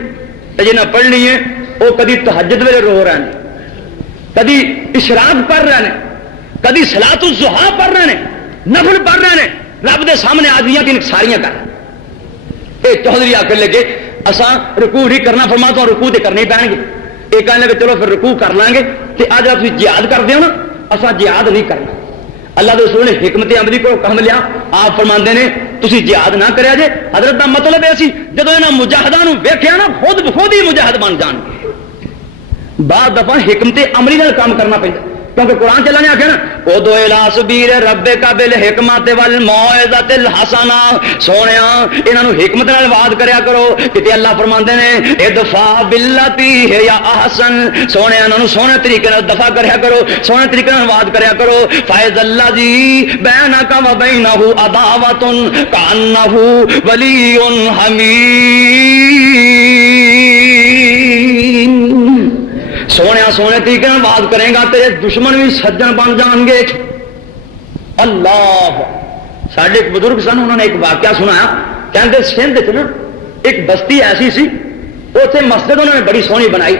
جنہیں پڑھنی ہے وہ کدی تہجد ویلے رو رہے ہیں کدی اشراق پڑھ رہے ہیں کدی صلاۃ الضحیٰ پڑھ رہے ہیں نفل پڑھ رہے ہیں رب دے سامنے آدمیاں کی ساریاں کر یہ چودھری آ کر لگے اساں رکوع نہیں کرنا فرما تو رکوع تے کرنے پین گے یہ کہنے لگے چلو پھر رکوع کر لیں گے کہ اج آپ جہاد کر دیو نا اساں جہاد نہیں کرنا اللہ کے رسول نے حکمت عملی کو کم لیا آپ فرماندے نے تسی جہاد نہ کریا جے حضرت دا مطلب ہے سی جدوں انہاں مجاہداں نو ویکھیا نا خود بخود ہی مجاہد بن جان گے بعد دفعہ حکمت عملی نال کام کرنا پیندا کیونکہ قرآن چلا نے آخیا نا ادعو الی سبیل ربک بالحکمت والموعظۃ الحسنہ سونیا انہاں نو حکمت نال وعظ کریا کرو کہ اللہ فرماندے نے ادفع باللتی ہی احسن سونیا انہاں نو سونے طریقے نال دفع کریا کرو سونے طریقے نال وعظ کریا کرو فائز الذی بینک و بینہ عداوۃ کانہ ولی حمیم سونے طریقے میں بات کریں گا تیرے دشمن بھی سجن بن جان گے اللہ ساڈے ایک بزرگ سن انہوں نے ایک واقعہ سنایا کہتے سندھ نا ایک بستی ایسی سی اتنے مسجد انہوں نے بڑی سونی بنائی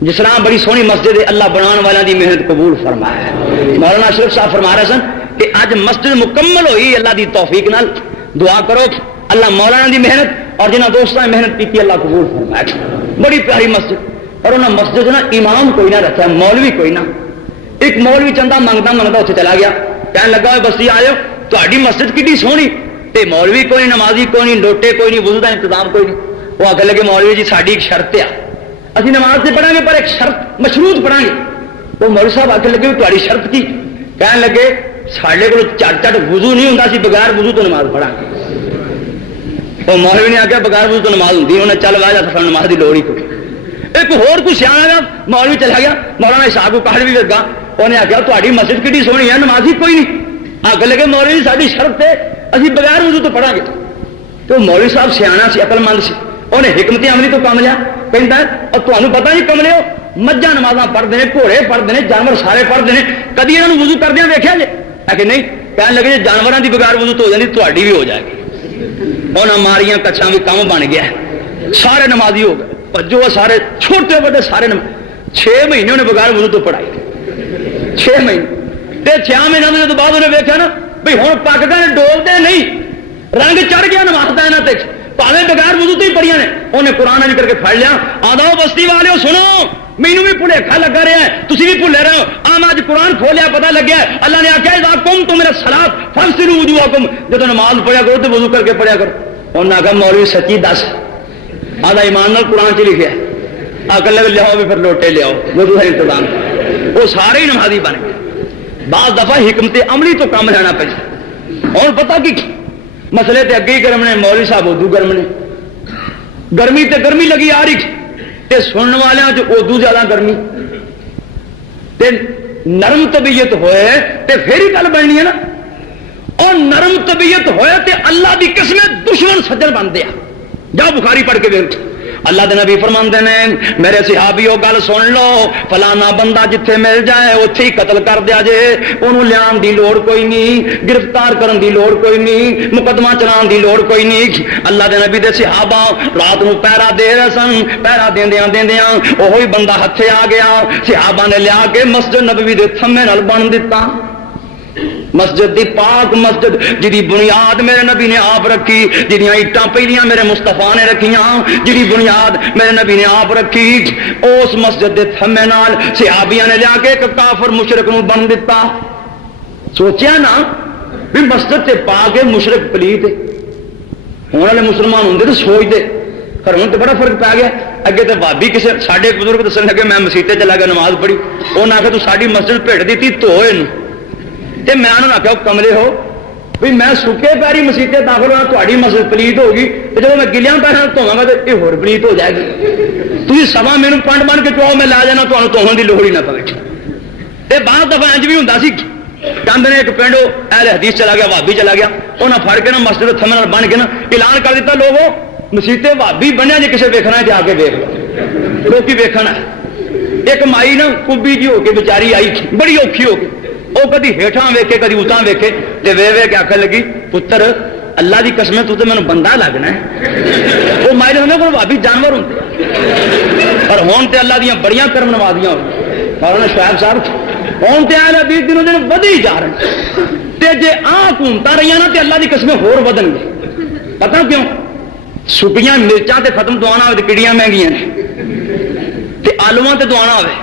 جس طرح بڑی سونی مسجد اللہ بنانے والوں کی محنت قبول فرمایا ہے مولانا اشرف صاحب فرما رہے سن کہ اج مسجد مکمل ہوئی اللہ دی توفیق نال دعا کرو اللہ مولانا دی محنت اور جنہاں دوستاں نے محنت کی اللہ قبول فرمائے بڑی پیاری مسجد، اور انہیں مسجد نا امام کوئی نہ رکھا، مولوی کوئی نہ. ایک مولوی چندہ منگتا اتنے چلا گیا، کہنے لگا بستی آئے تاری مسجد کی سونی، تے مولوی کوئی نہیں، نمازی کوئی نہیں، لوٹے کوئی نہیں، وضو کا انتظام کوئی نہیں. وہ آگے لگے مولوی جی ساری ایک شرط ہے، ابھی نماز سے پڑھیں گے پر ایک شرط مشروط پڑھیں گے. وہ مولوی صاحب آگے لگے تاری شرط کی؟ کہنے لگے سارے کو چٹ چٹ وضو نہیں ہوتا سی، بغیر وضو تو نماز پڑھا. وہ مولوی نے آخیا بغیر وضو تو نماز ہوتی، انہیں چل بہ جاتا نماز کی لوڑ ہی کوئی. ایک ہور کوئی سیاح گیا مولوی چلا گیا، مولانا صاحب کو کہڑ بھی لگا، انہیں آخیا تاری مسجد کی سونی ہے، نماز ہی کوئی نہیں. آگے لگے مولوی ساری شرط ہے ابھی بغیر وضو تو پڑھا گے. تو مولوی صاحب سیاح سی، عقل مند سی، انہیں حکمت عملی تو کم لیا. کہتا ہے اور تمہیں پتا نہیں کم لو، مجھا نمازاں پڑھتے ہیں، گھوڑے پڑھتے ہیں، جانور سارے پڑھتے ہیں، کدی یہاں وضو کردیا ویکیا جی؟ کہ نہیں. کہنے لگے جی جانوروں کی بغیر وضو تو ہو جاتی، تاری بھی ہو جائے گی. انہیں ماریاں کچھاں بھی کم بن گیا، سارے نمازی ہو گئے، جو سارے چھوٹے بڑے سارے 6 مہینے انہیں بغیر وضو تو پڑھائی. 6 مہینے 6 مہینوں کے بعد انہیں ویکیا نا بھائی ہوں پک گئے، ڈولتے نہیں، رنگ چڑھ گیا نماز کا یہاں تک، پاوے بغیر وضو تو ہی پڑھیا نے. انہیں قرآن کر کے پڑھ لیا، آدھا بستی والے سنو مینو بھی بھلیکھا لگا رہا ہے، تھی بھی بھولے رہے ہو. آم اج قرآن کھولیا پتا لگیا اللہ نے آخیا اذا قمتم الى الصلاۃ فاغسلوا وجوہکم، جب نماز پڑھیا کرو تو وضو کر کے پڑھیا کرو. انہیں آخیا مولوی سچی دس، آدھا ایمان نال قرآن چ لکھا ہے، آکل لگ لیاؤ بھی پھر لوٹے لیاؤ، وضو ہے انتظام. وہ سارے ہی نمازی بن گئے. بعض دفعہ حکمت عملی تو کم لینا پہ. اور پتا کی مسئلے تے اگے ہی گرم نے، مولوی صاحب ادو گرم نے، گرمی تے گرمی لگی آ رہی تے سننے والوں چ ادو زیادہ گرمی تے نرم طبیعت ہوئے تے پھر ہی گل بننی ہے نا. اور نرم طبیعت ہوئے تے اللہ دی قسم دشمن سجن بنتے ہیں. جاؤ بخاری پڑھ کے دیکھ، اللہ دے نبی فرماندے نے میرے صحابیو گل سن لو، فلانا بندہ جتھے مل جائے اوتھے ہی قتل کر دیا جے، انہوں لیان دی لوڑ کوئی نہیں، گرفتار کرن دی لوڑ کوئی نہیں، مقدمہ چلان دی لوڑ کوئی نہیں. اللہ دے نبی دے صحابہ رات نو پہرا دے رہے سن، پہرا دیندیاں اوہی بندہ ہتھے آ گیا، صحابہ نے لیا کے مسجد نبوی دے تھمے نال بن دتا. مسجد دی پاک مسجد جی بنیاد میرے نبی نے آپ رکھی، جہاں اٹاں پہلیاں میرے مستفا نے رکھیاں، جی بنیاد میرے نبی نے آپ رکھی، اس مسجد دے تھمے نال صحابیاں نے لیا کے ایک کافر مشرک نو بن دیتا. سوچیا نا بھی مسجد سے پا کے مشرک پلیت ہونے والے مسلمان ہوں تو سوچتے، پر ہوں تو بڑا فرق پی گیا. اگے تو بھابی کسی سارے بزرگ دسن لگے میں مسیطے چلا گیا نماز پڑھی، انہیں آخیا تو ساری مسجد بھیٹ دیتی تو تے میں انہوں نے آخیا کملے ہو بھی میں سکے پیری مسیطے داخل ہونا، تاری مسجد پلیت ہوگی، تو جب میں گلیاں پیروں دھوواں گا تو یہ ہور پلیت ہو جائے گی. تھی سوا میرے پنڈ بن کے چاہو میں لا جانا، تمہیں دھونے کی لوڑ ہی نہ پوے. بعض دفعہ انج بھی ہوتا سی، کند نے ایک پنڈ اہل حدیث چلا گیا، بھابی چلا گیا، انہیں فڑ کے نا مسجد تھمے بن کے نا اعلان کر دیتا لوگوں مسیطے بھابی بنیا جی کسی ویکھنا ہے جا کے ویکھ لو، لوگ ویکھنا. ایک مائی نا کبھی جی ہو کے بیچاری آئی بڑی اوکھی ہو کے، وہ کدی ہیٹھاں ویکھے کدی اتاں ویکھے تے وے وے کے آخر لگی پتر اللہ دی قسم تو مینوں بندہ لگنا ہے. وہ مائی نے کو بھابی جانور ہوں پر ہون تے اللہ دیاں بڑیاں کرم نوازیاں مولانا شعیب صاحب ہون تے اہل حدیث دنوں دن ودی جا رہے تے جے آ حکومتاں رہیاں نا تے اللہ دی قسمیں ہور ودن گے. پتہ کیوں؟ سکیاں مرچاں تے ختم دوانا ہوئے تے کڑیاں مہنگیاں نے تے آلواں تے دوانا ہوئے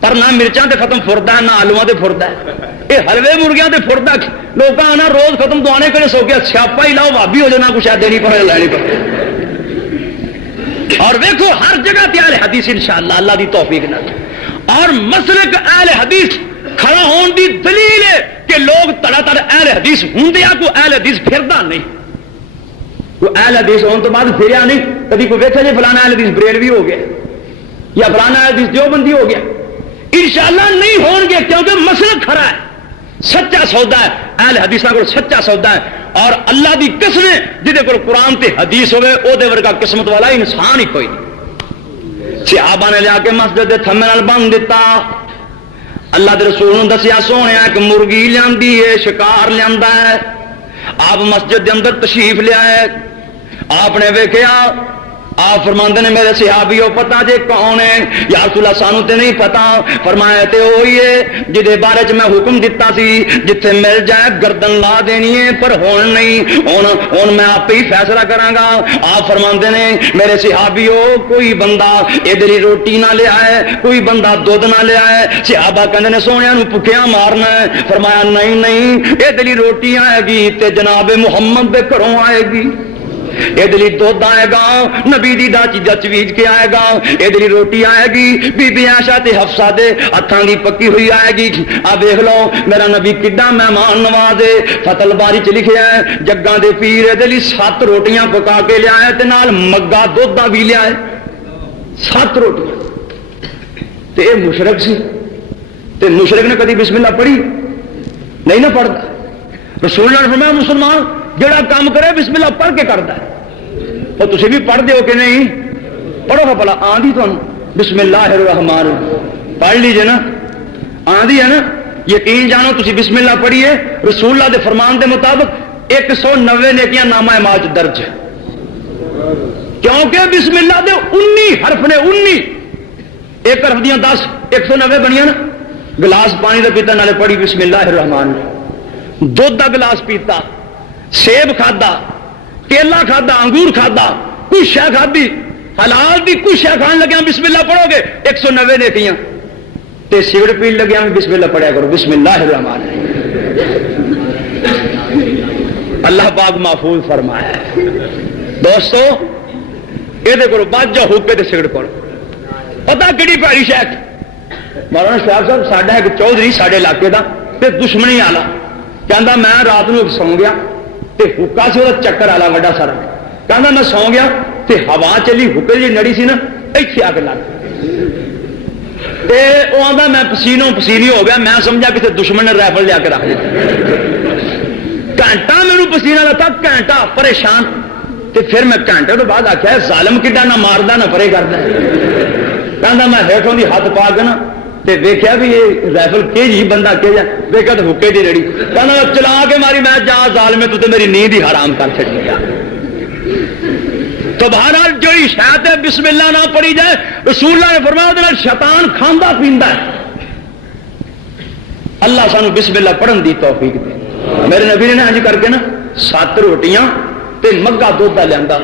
پر نہ مرچاں تے ختم فردا ہے نہ آلواں تے فردا ہے. یہ حلوے مرغیاں تے فردا لوگ آنا روز ختم دوانے کے سو کے سیاپا ہی لاؤ بھابی ہو جانا کچھ دینی پڑے لینی پڑے. اور دیکھو ہر جگہ تے اہل حدیث انشاءاللہ اللہ دی توفیق نال اور مسلک اہل حدیث کھڑا ہون دی دلیل ہے کہ لوگ تڑا تڑ اہل حدیث ہوندیا کو اہل حدیث پھردا نہیں. کوئی اہل حدیث ہون تو بعد پھریا نہیں. کبھی کوئی ویکھے جی فلانا اہل حدیث بریلوی ہو گیا یا فلانا اہل حدیث دیوبندی ہو گیا، انشاءاللہ نہیں ہون گے کیونکہ مسلک کھڑا ہے، سچا سودا ہے. اہل حدیث کو سچا سودا ہے اور اللہ دی قسم جہدے کو قرآن تے حدیث ہوئے او دے ورگا قسمت والا انسان ہی کوئی نہیں. صحابہ نے لیا کے مسجد دے تھمے نال بن دیتا. اللہ دے رسول نے دسیا سونے ایک مرغی لیاندی ہے، شکار لیاندا ہے. آپ مسجد دے اندر تشریف لیا ہے، آپ نے ویکھیا آپ فرماندے نے میرے صحابیوں پتا جے کون ہے؟ یا رسول اللہ سانو تے نہیں پتا۔ فرمایا تے وہی ہے جدے بارے چ میں حکم دیتا سی جتھے مل جائے گردن لا دینی ہے، پر ہون نہیں، ہون میں آپ ہی فیصلہ کراں گا۔ آپ فرماندے نے میرے صحابیوں کوئی بندہ ادھر روٹی نہ لے آئے، کوئی بندہ دودھ نہ لے آئے، صحابہ کہندے نے سونیاں نو بھکھیاں مارنا ہے۔ فرمایا نہیں نہیں، ادھر روٹی آئے گی تے جناب محمد دے گھروں آئے گی، ادھر دودھ آئے گا نبی دی دا چیزاں چویج کے آئے گا، ادھر روٹی آئے گی بی بی عائشہ تے حفصہ دے ہتھاں دی پکی ہوئی آئے گی۔ آ دیکھ لو میرا نبی کڈا مہمان نواز ہے۔ فتح الباری چ لکھیا ہے جگاں دے پیر دے لئی 7 روٹیاں پکا کے لیا ہے تے نال مگا دودھ دا بھی لیا ہے، 7 روٹیاں۔ تے اے مشرک سی، تے مشرک نے کدی بسم اللہ پڑھی نہیں نہ پڑھتا۔ رسول اللہ نے فرمایا مسلمان جڑا کام کرے بسم اللہ پڑھ کے کرتا ہے۔ اور تسی بھی پڑھ دیو کہ نہیں؟ پڑھو گا بھلا آندھی تو بسم اللہ الرحمن پڑھ لیجئے نا، آندھی ہے نا، یقین جانو تسی بسم اللہ پڑھیے، رسول اللہ دے فرمان دے مطابق 190 نیکیاں نامہ اعمال درج ہے، کیونکہ بسم اللہ دے 19 حرف نے، 19 ایک حرف دیاں 10 190 بنیا نا۔ گلاس پانی دا پیتا نالے پڑھی بسم اللہ الرحمن، دودھ دا گلاس پیتا، سیب کھادا، کیلا کھادا، انگور کھادا، کوئی شے کھادی حلال دی کوئی شے کھان لگیا بسم اللہ پڑھو گے 190 نیکیاں، تے سگریٹ پین لگیا بسم اللہ پڑھیا کرو، بسم اللہ الرحمن۔ اللہ پاک محفوظ فرمایا ہے۔ دوستو یہ کرو بچ جاؤ ہوکے تے سگریٹ پڑھو، پتا کہڑی پیاری شاید مولانا شاہب صاحب ساڈا ایک چودھری ساڈے علاقے دا تے دشمنی والا کہندا میں رات نو سو گیا تے حکا سی وہ چکر والا وڈا سارا، کہندا میں سو گیا تے ہوا چلی حکے جی نڑی سی نا ایتھے آ کے لگ تے وہ آندا میں پسینوں پسینی ہو گیا، میں سمجھا کسی دشمن نے رائفل لیا کے رکھ دیا، گھنٹہ میرے پسینہ لتا، گھنٹہ پریشان، تے پھر میں گھنٹے تو بعد آخیا ظالم کڈا نہ ماردا نہ پرے کردا، کہندا میں ہیٹھوں دی ہاتھ پا کے نا تے دیکھیا بھی یہ رائفل کہ جی بندہ کہ جا دیکھا تو حکے دی رڑی، کہنا چلا کے ماری میں جا ظالمے تو میری نیند ہی حرام کر چھڑی گیا۔ تو بہرحال جڑی شاید ہے بسم اللہ نہ پڑھی جائے، رسول اللہ نے فرمایا شیطان کھاندا پیندا ہے۔ اللہ سانو بسم اللہ پڑھن دی توفیق دے۔ میرے نبی نے ہنج کر کے نا 7 روٹیاں تے مگا دودھ لیندا،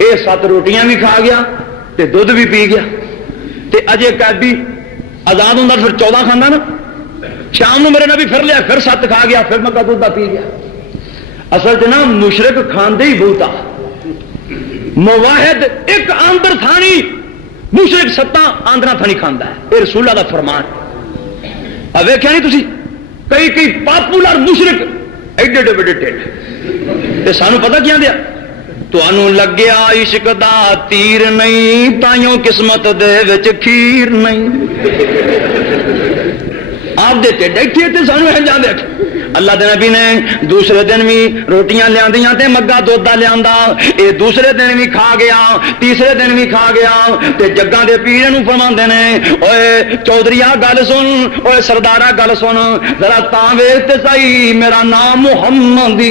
اے 7 روٹیاں بھی کھا گیا تے دودھ بھی پی گیا، تے اجے قیدی آزاد ہوں پھر 14 کھانا نا، شام نو میرے نبی پھر لیا پھر 7 کھا گیا، پھر مگا دودھ پی گیا۔ اصل چ نا مشرک کھاندے ہی بہتا، موحد ایک آندر تھانی، مشرک 7 آندرا تھانی کھاندا ہے، یہ رسول اللہ دا فرمان۔ اب ویکھیا نہیں تسی کئی پاپولر مشرک ایڈے ایڈے بڑے ٹھیک تے سانو پتہ کیا دیا تانوں لگیا عشق دا تیر نہیں، تائیوں قسمت دے وچ کھیر نہیں، آپ دے ٹھڈ ایتھے تے سانو ہے جا دیکھ۔ اللہ دے نبی نے دوسرے دن بھی روٹیاں لیاندیاں تے مگا دودھ لیاندا، اے دوسرے دن بھی کھا گیا، تیسرے دن بھی کھا گیا، تے جگاں دے پیر نوں فرماندے نے اوئے چودھریا گل سن، اوئے سردارا گل سن، ذرا تاں ویکھ تے صحیح میرا نام محمد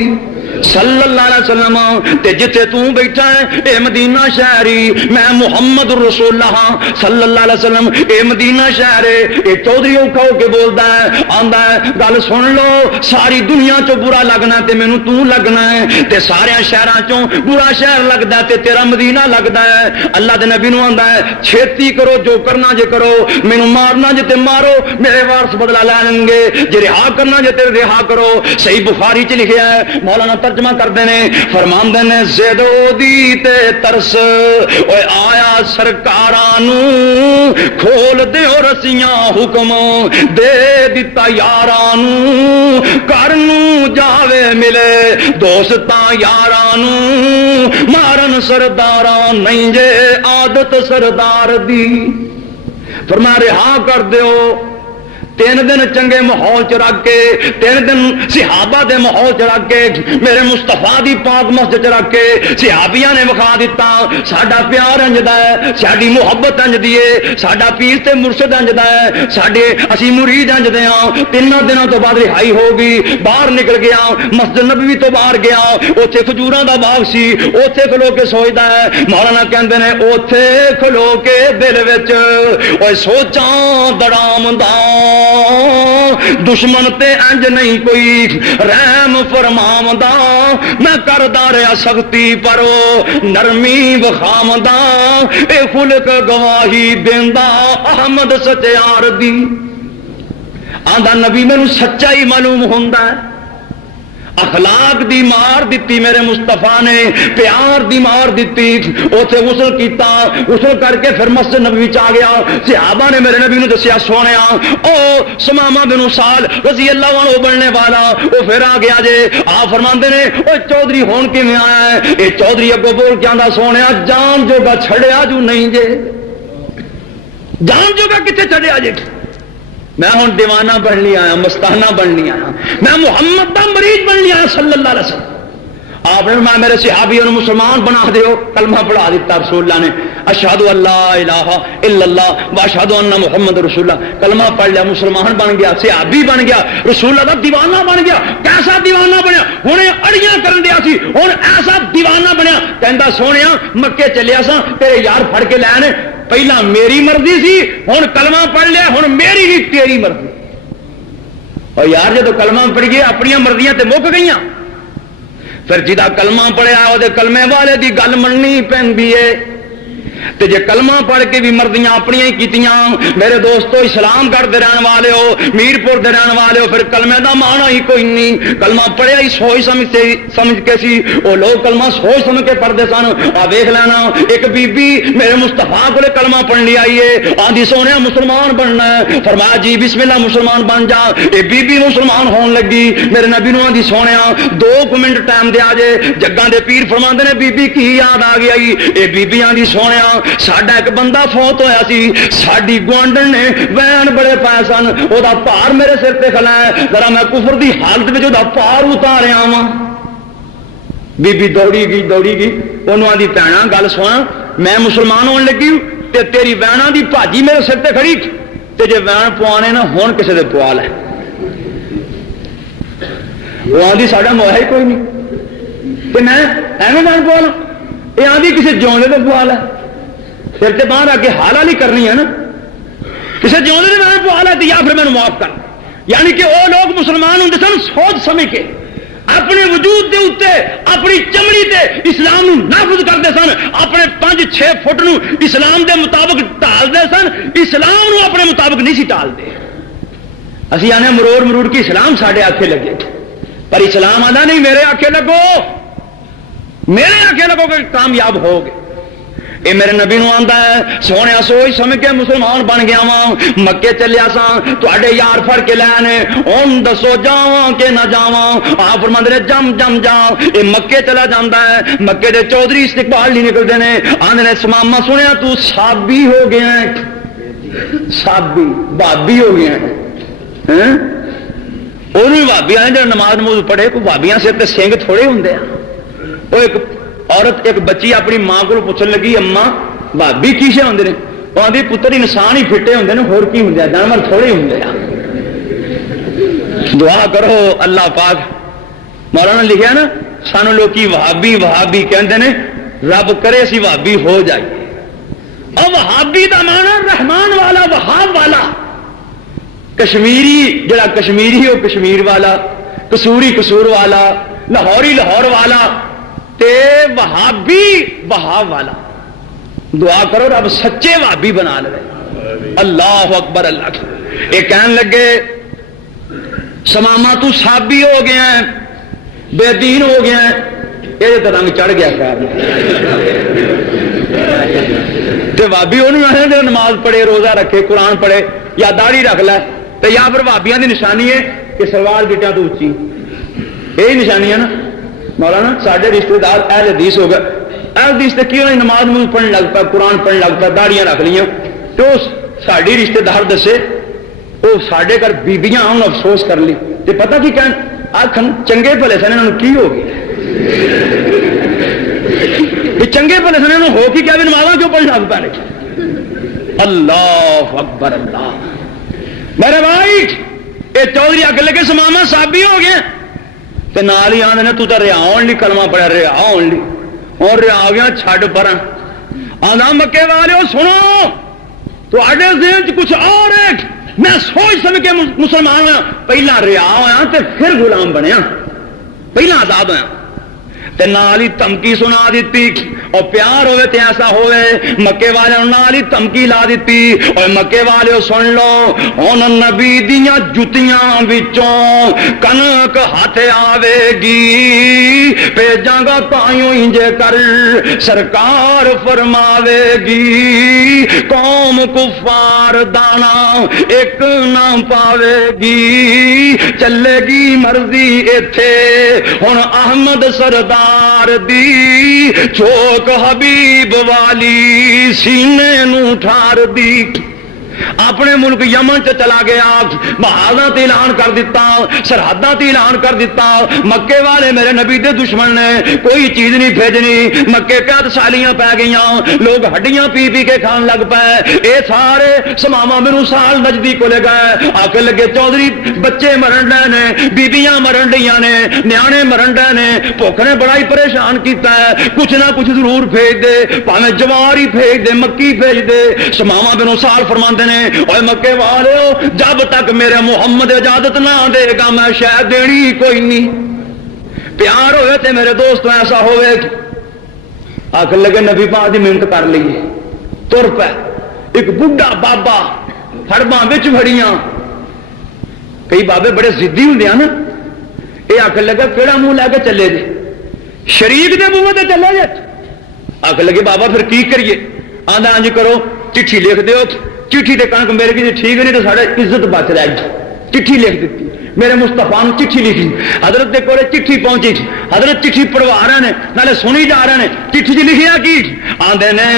صلی اللہ علیہ وسلم، تے جتھے تو بیٹھا ہے اے مدینہ شہری، میں محمد رسول اللہ صلی اللہ علیہ وسلم، اے مدینہ شہر ہے۔ اے چودھری اوکھا ہو کے بولدا ہے، آندا ہے گل سن لو، ساری دنیا چوں برا لگنا تے مینوں تو لگنا ہے، تے سارے شہراں چوں برا شہر لگدا ہے تے تیرا مدینہ لگدا ہے۔ اللہ دے نبی نوں آندا ہے چھیتی کرو، جو کرنا جے کرو، مینوں مارنا جے تے مارو، میرے وارث بدلہ لے لیں گے، جے رہا کرنا جے تے رہا کرو۔ صحیح بخاری چ لکھیا ہے، مولانا ترجمہ کردے نے فرماندے نے زیدو دی تے ترس اوے آیا سرکاراں نوں، کھول دیو رسیاں حکم دے دتا یاراں نوں، گھر نوں جاوے ملے دوستاں یاراں نوں، مارن سرداراں نہیں جے عادت سردار دی، فرمایا رہا کر دیو 3 دن چنگے ماحول چ رکھ کے 3 دن صحابہ دے ماحول چ رکھ کے میرے مصطفیٰ دی پاک مسجد چ رکھ کے صحابیاں نے وکھا دیتا ساڈا پیار انجدا ہے ساڈی محبت انجدی ہے ساڈا پیر تے مرشد انجدا ہے ساڈے اسی مرید انجدے ہاں 3 دنوں تو بعد رہائی ہو گئی باہر نکل گیا مسجد نبوی تو باہر گیا اوتھے کھجوراں دا باغ سی اوتھے کھلو کے سوچدا ہے مولانا کہندے نے اوتھے کھلو کے دل وچ اوے سوچاں دڑامدا دشمن تے انج نہیں کوئی رحم فرماوندا میں کردا رہیا سختی پر نرمی وخامدا اے خلق گواہی دیندا احمد سچیار دی آندا نبی مینوں سچائی معلوم ہوندا ہے اخلاق دی مار دیتی میرے مصطفیٰ نے پیار دی مار دیتی اوتھے غسل کیتا غسل کر کے پھر مسجد نبوی چ آ گیا صحابہ نے میرے نبی نو دسیا سونیا او سمامہ بن سال رضی اللہ عنہ بننے والا او پھر آ گیا جے آپ فرماندے نے او چودھری ہون کیویں آیا ہے اے چودھری اگوں بول کے آندا سونیا جان جوگا چھڑیا جو نہیں جے جان جوگا کتے چھڑیا جے میں ہوں دیوانہ بننی آیا مستانہ بننی آیا میں محمد دا مریض بننی آیا صلی اللہ علیہ وسلم آپ نے میں میرے صحابیوں نے مسلمان بنا دیو کلمہ پڑھا دیتا رسول اللہ نے اشہدو اللہ الہ الا اللہ واشہدو ان محمد رسول اللہ کلمہ پڑھ لیا مسلمان بن گیا صحابی بن گیا رسول اللہ دا دیوانہ بن گیا کیسا دیوانہ بنیا ہن اڑیاں کرن دیا سی ہن ایسا دیوانہ بنیا کہندا سونیا مکے چلیا سا تیرے یار پھڑ کے لے آنے پہلا میری مرضی سی ہن کلمہ پڑھ لیا ہن میری ہی تیری مرضی اور یار جدو کلمہ پڑھ گئے اپنی مرضیاں تے مک گئیاں پھر جدا کلمہ پڑھیا وہ کلمے والے دی گل مننی پیندی ہے تے جے کلمہ پڑھ کے بھی مرضیاں اپنی ہی کیتیاں میرے دوستو اسلام کرتے رہن والے ہو میر پور دے رہن والے ہو پھر کلمے دا معنی ہی کوئی نہیں کلمہ پڑھیا ہی سوچ سمجھ کے سی وہ لوگ کلمہ سوچ سمجھ کے پڑھتے سن آ ویکھ لینا ایک بی بی میرے مصطفیٰ کو کلمہ پڑھنی آئی ہے آندھی سونے مسلمان بننا ہے فرمایا جی بسم اللہ مسلمان بن جا یہ بی بی مسلمان ہون لگی میرے نبی نو آندھی سونے 2 منٹ ٹائم دیا جے جگاں دے پیر فرماندے نے بی بی کی یاد آ گئی یہ بی بی آندھی سونے ساڈا ایک بندہ فوت ہویا سی ساڈی گوانڈن نے وین بڑے پائے سن او دا پار میرے سر تے کھلا ہے ذرا میں کفر دی حالت وچ او دا پار اتاریا وا بی بی دوڑی گئی انہوں آندھی بھینا گل سنا میں مسلمان ہون لگی تے تیری وینا دی بھاجی میرے سر تے کھڑی تے جے وین پوانے نا ہون کسے دے پوا لے وہ آندھی ساڈا موہ ہی کوئی نہیں تے میں ایویں وین پوا لاں یہ آندھی کسے جوندے تے پوا لے پھر تے باہر آ کے حال والی کرنی ہے نا کسی جوندے نے میں پوا لا یا پھر میں معاف کر یعنی کہ وہ لوگ مسلمان ہوں سن سوچ سمجھ کے اپنے وجود دے اوتے اپنی چمڑی تے اسلام نو نافذ کرتے سن اپنے 5-6 فٹ نو اسلام دے مطابق ٹالتے سن اسلام نو اپنے مطابق نہیں سی ٹالتے اسی آنے مروڑ کے اسلام ساڈے آکھے لگے پر اسلام آدھا نہیں میرے آکھے لگو کہ کامیاب ہو گے اے میرے نبی نو آندا ہے سونے سوچ سمجھ کے مسلمان بن گیا وا مکے چلیا سا تواڈے یار پھڑ کے لے ہن دسو جاواں کہ نہ جاواں آپ فرماندے نے جم جا اے مکے چلا جاندا ہے مکے دے چودھری استقبال نہیں نکلدے نے آندے نے سماما سنیا تو صابی ہو گیا ہے صابی بابی ہو گیا ہے ہیں اونوں بابی آنے جو نماز نماز پڑھے کوئی بابیاں سے تے سنگ تھوڑے ہوندے ہیں وہ ایک عورت ایک بچی اپنی ماں کو پوچھنے لگی اما بھابی کی شے ہوندے نے وہ آندھی پتر انسان ہی پھٹے ہوندے نے ہور کی ہوندے جانور تھوڑے ہوندے دعا کرو اللہ پاک مولانا لکھیا نا سانو لوکی وہابی کہندے نے رب کرے سی وہابی ہو جائے اور وہابی دا معنی رحمان والا وہاب والا کشمیری جڑا کشمیری ہو کشمیر والا قصوری قصور والا لاہوری لاہور والا تے وہابی وہاب والا دعا کرو رب سچے وہابی بنا لے اللہ اکبر اللہ یہ کہنے لگے سماما تو صابی ہو گیا ہے بے دین ہو گیا ہے یہ تو رنگ چڑھ گیا خیر تے وہابی انہوں جو نماز پڑھے روزہ رکھے قرآن پڑھے یا داڑھی رکھ لے تو یا پھر وہابیاں دی نشانی ہے کہ سلوار گٹا تو اچھی یہی نشانی ہے نا مولانا سارے رشتے دار اہل حدیث ہو گئے اہل حدیث سے کیوں نہیں نماز پڑھنے لگتا قرآن پڑھنے لگتا داڑیاں رکھ لیاں تو ساری رشتے دار دسے وہ سارے گھر بیبیاں آن افسوس کر لی تے پتہ کی کہن آخن چنگے بھلے سن انہوں کی ہو گیا چنگے بھلے سن انہوں ہو کی کیا بھی نمازاں کیوں پڑھنا لگ پہ اللہ اکبر اللہ میرے بھائی یہ چودھری اگ لگے سماما صحابی ہو گئے تے نال ہی آندے نے تو تے ریا ہون لی کلمہ پڑھیا ریا ہون لی اور ریا آ گیا چھڈ پراں آندا مکے والےو سنو تواڈے ذہن چ کچھ اور ہے میں سوچ سمجھ کے مسلمان ہوا پہلا ریا ہوا تے پھر غلام بنیا پہلا آزاد ہوا تے نال ہی دھمکی سنا دیتی اور پیار ہوئے تے ایسا ہوئے مکے والے نال ہی دھمکی لا دیتی اور مکے والے سن لو ہن نبی دیاں جتیاں وچوں کنک ہاتھ آوے گی بھیجاں گا تائیوں انجے کر سرکار فرماوے گی قوم کفار دانا ایک نہ پاوے گی چلے گی مرضی ایتھے ہن احمد سردار دی چوک حبیب والی سینے نو ٹھار دی اپنے ملک یمن چ چلا گیا محاذات اعلان کر دیتا سرحدات اعلان کر دیتا مکے والے میرے نبی دے دشمن نے کوئی چیز نہیں بھیجنی مکے قید سالیاں پی گئیاں لوگ ہڈیاں پی پی کے کھان لگ پے اے سارے سماما میرے سال نجدی کو لے گئے آ کے لگے چودھری بچے مرن ڈے نے بیبیاں مرن ڈیاں نے نیانے مرن ڈے نے بھوک نے بڑا ہی پریشان کیتا ہے کچھ نہ کچھ ضرور بھیج دے پاویں جوار ہی بھیج دے مکی بھیج دے سماما میرے سال فرماندے اور مکے والے جب تک میرے محمد اجازت نہ دے گا میں شاید دینی کوئی نہیں پیار ہوئے تھے میرے دوست ایسا ہوئے آخر لگے نبی پاک دی محنت کر لیے تر پہ ایک بڈھا بابا ہڑباں بچ بڑیاں کئی بابے بڑے ضدی ہوں نا یہ آخر لگا کہڑا منہ لے کے چلے جی شریف دے منہ تے چلے جی آخر لگے بابا پھر کی کریے آدھا انج کرو چٹھی لکھ دیو چٹھی تے کنک میرے کی ٹھیک نہیں تو سارے عزت بچ رہے گی چٹھی لکھ دیتی میرے مصطفیٰ نے چٹھی لکھی حضرت دے کولے چٹھی پہنچی حضرت چٹھی پڑھوا رہے ہیں نالے سنی جا رہے ہیں چٹھی چ لکھیا کی آندے نے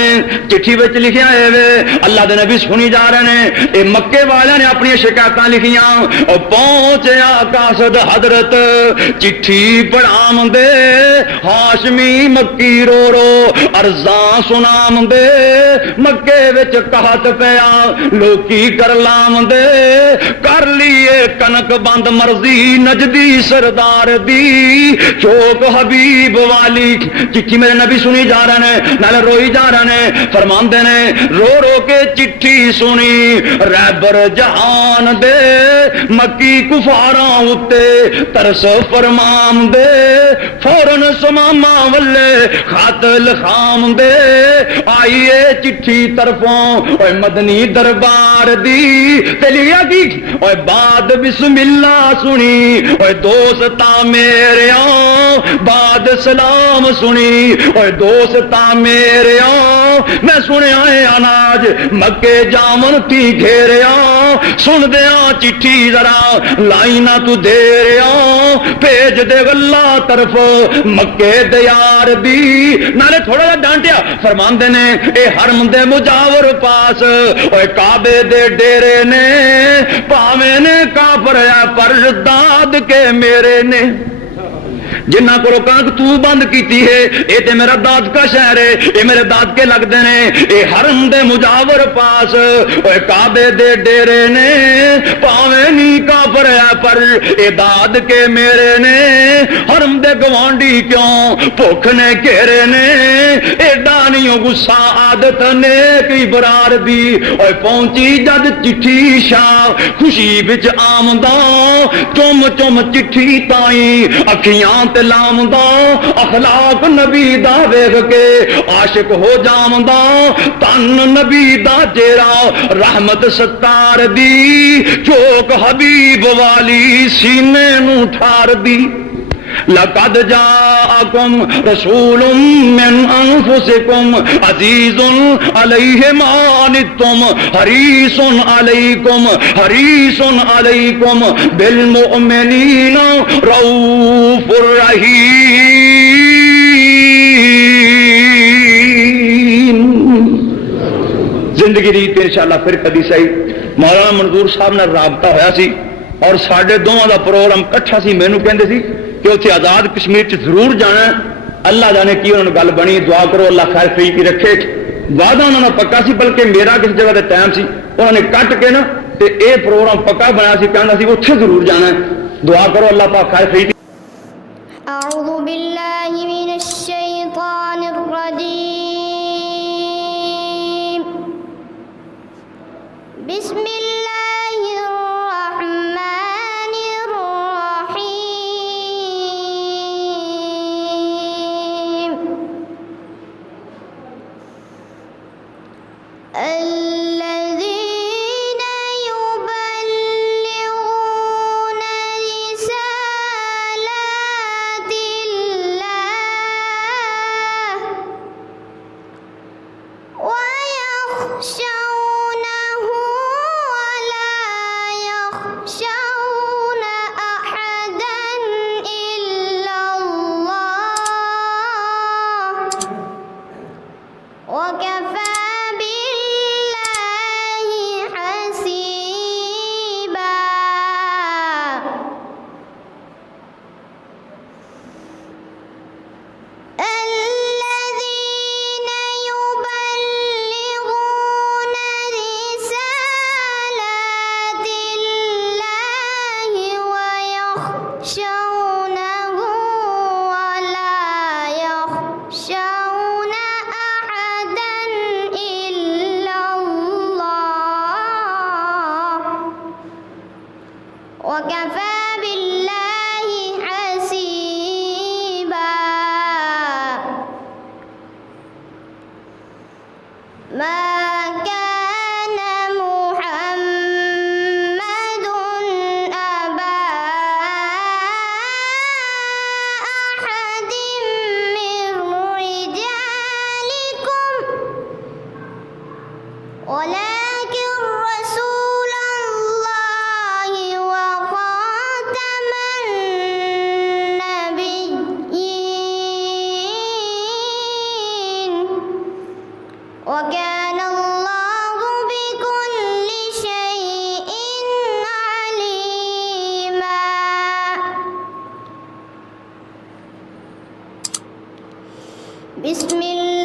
چٹھی وچ لکھیا ہے اللہ دے نبی سنی جا رہے ہیں اے مکے والے نے اپنی شکایتاں لکھیاں او پہنچیا قاصد حضرت چٹھی پڑھام دے ہاشمی مکی رو رو ارزاں سنام دے مکے وچ قحط پیا لوکی کر لام دے کر لیے کنک بند مرضی نجدی سردار دی چوک حبیب والی چٹھی میرے نبی سنی جا رہے ہیں نالے روئی جا رہے ہیں فرماندے نے رو رو کے چٹھی سنی رہبر جہان دے مکی کفاراں اتے ترس فرمام دے فورن سماما ولے خط لخام دے آئیے چٹھی طرفوں اے مدنی دربار دی تلیا کی اے بعد بسم اللہ سنی اے دوستا میرے بعد سلام سنی اے دوستا میرے میں سنیا ہے اناج مکے جامن تھی گھیریا سن دیا چٹھی ذرا لائنا تو دے رہا بھیج دے اللہ طرف مکے دیار دی نالے تھوڑا جا ڈانٹیا فرماندے نے اے حرم دے مجاور پاس اے کعبے دے ڈیرے نے پاویں نے کافر ہے پر داد کے میرے نے جنہ کو کنک تو بند کیتی ہے اے تے میرا داد کا شہر ہے اے میرے داد کے لگتے ہیں اے حرم دے مجاور پاس اے کعبے دے ڈیرے نے پاویں نہیں کافر ہے پر اے داد کے میرے نے حرم دے گوانڈی کیوں بھوک نے گھیرے نے ایڈا نہیں غصہ عادت نے کی برار دی اے پہنچی جد چٹھی شاہ خوشی بچ آمداں چم چم چٹھی تائیں اکھیاں لامدا اخلاق نبی دا ویکھ کے عاشق ہو جامدا تن نبی دا جیرا رحمت ستار دی چوک حبیب والی سینے نو ٹھار دی لقد جاءکم رسول من انفسکم عزیز علیہ ما عنتم حریص علیکم بالمؤمنین رؤوف الرحیم. زندگی ریت انشاءاللہ پھر کبھی صحیح مولانا منظور صاحب نال رابطہ ہویا سی اور ساڈے دوواں دا پروگرام کٹھا سی. مینوں کہندے سی کہ اتنے آزاد کشمیر چ ضرور جانا ہے. اللہ جانے کی انہوں نے گل بنی. دعا کرو اللہ خیر فری کی رکھے. وعدہ انہوں نے پکا سی, بلکہ میرا کس جگہ تے ٹائم سی, انہوں نے کٹ کے نا تے اے پروگرام پکا بنایا سی. کہندا سی اتنے ضرور جانا ہے. دعا کرو اللہ پاک خیر فری. أعوذ بالله من الشيطان الرجيم. بسم الله الرحمن الرحيم. الذين يبلغون رسالات الله ويخشونه ولا يخشون أحدا إلا الله وكفى بالله حسيبا. الذين يبلغون رسالات الله ويخشونه ولا يخشون أحدا إلا الله وكفى بالله حسيبا. ما كان محمد أبا أحد من رجالكم ولكن رسول الله وخاتم النبيين وكان الله بكل شيء عليما. بسم الله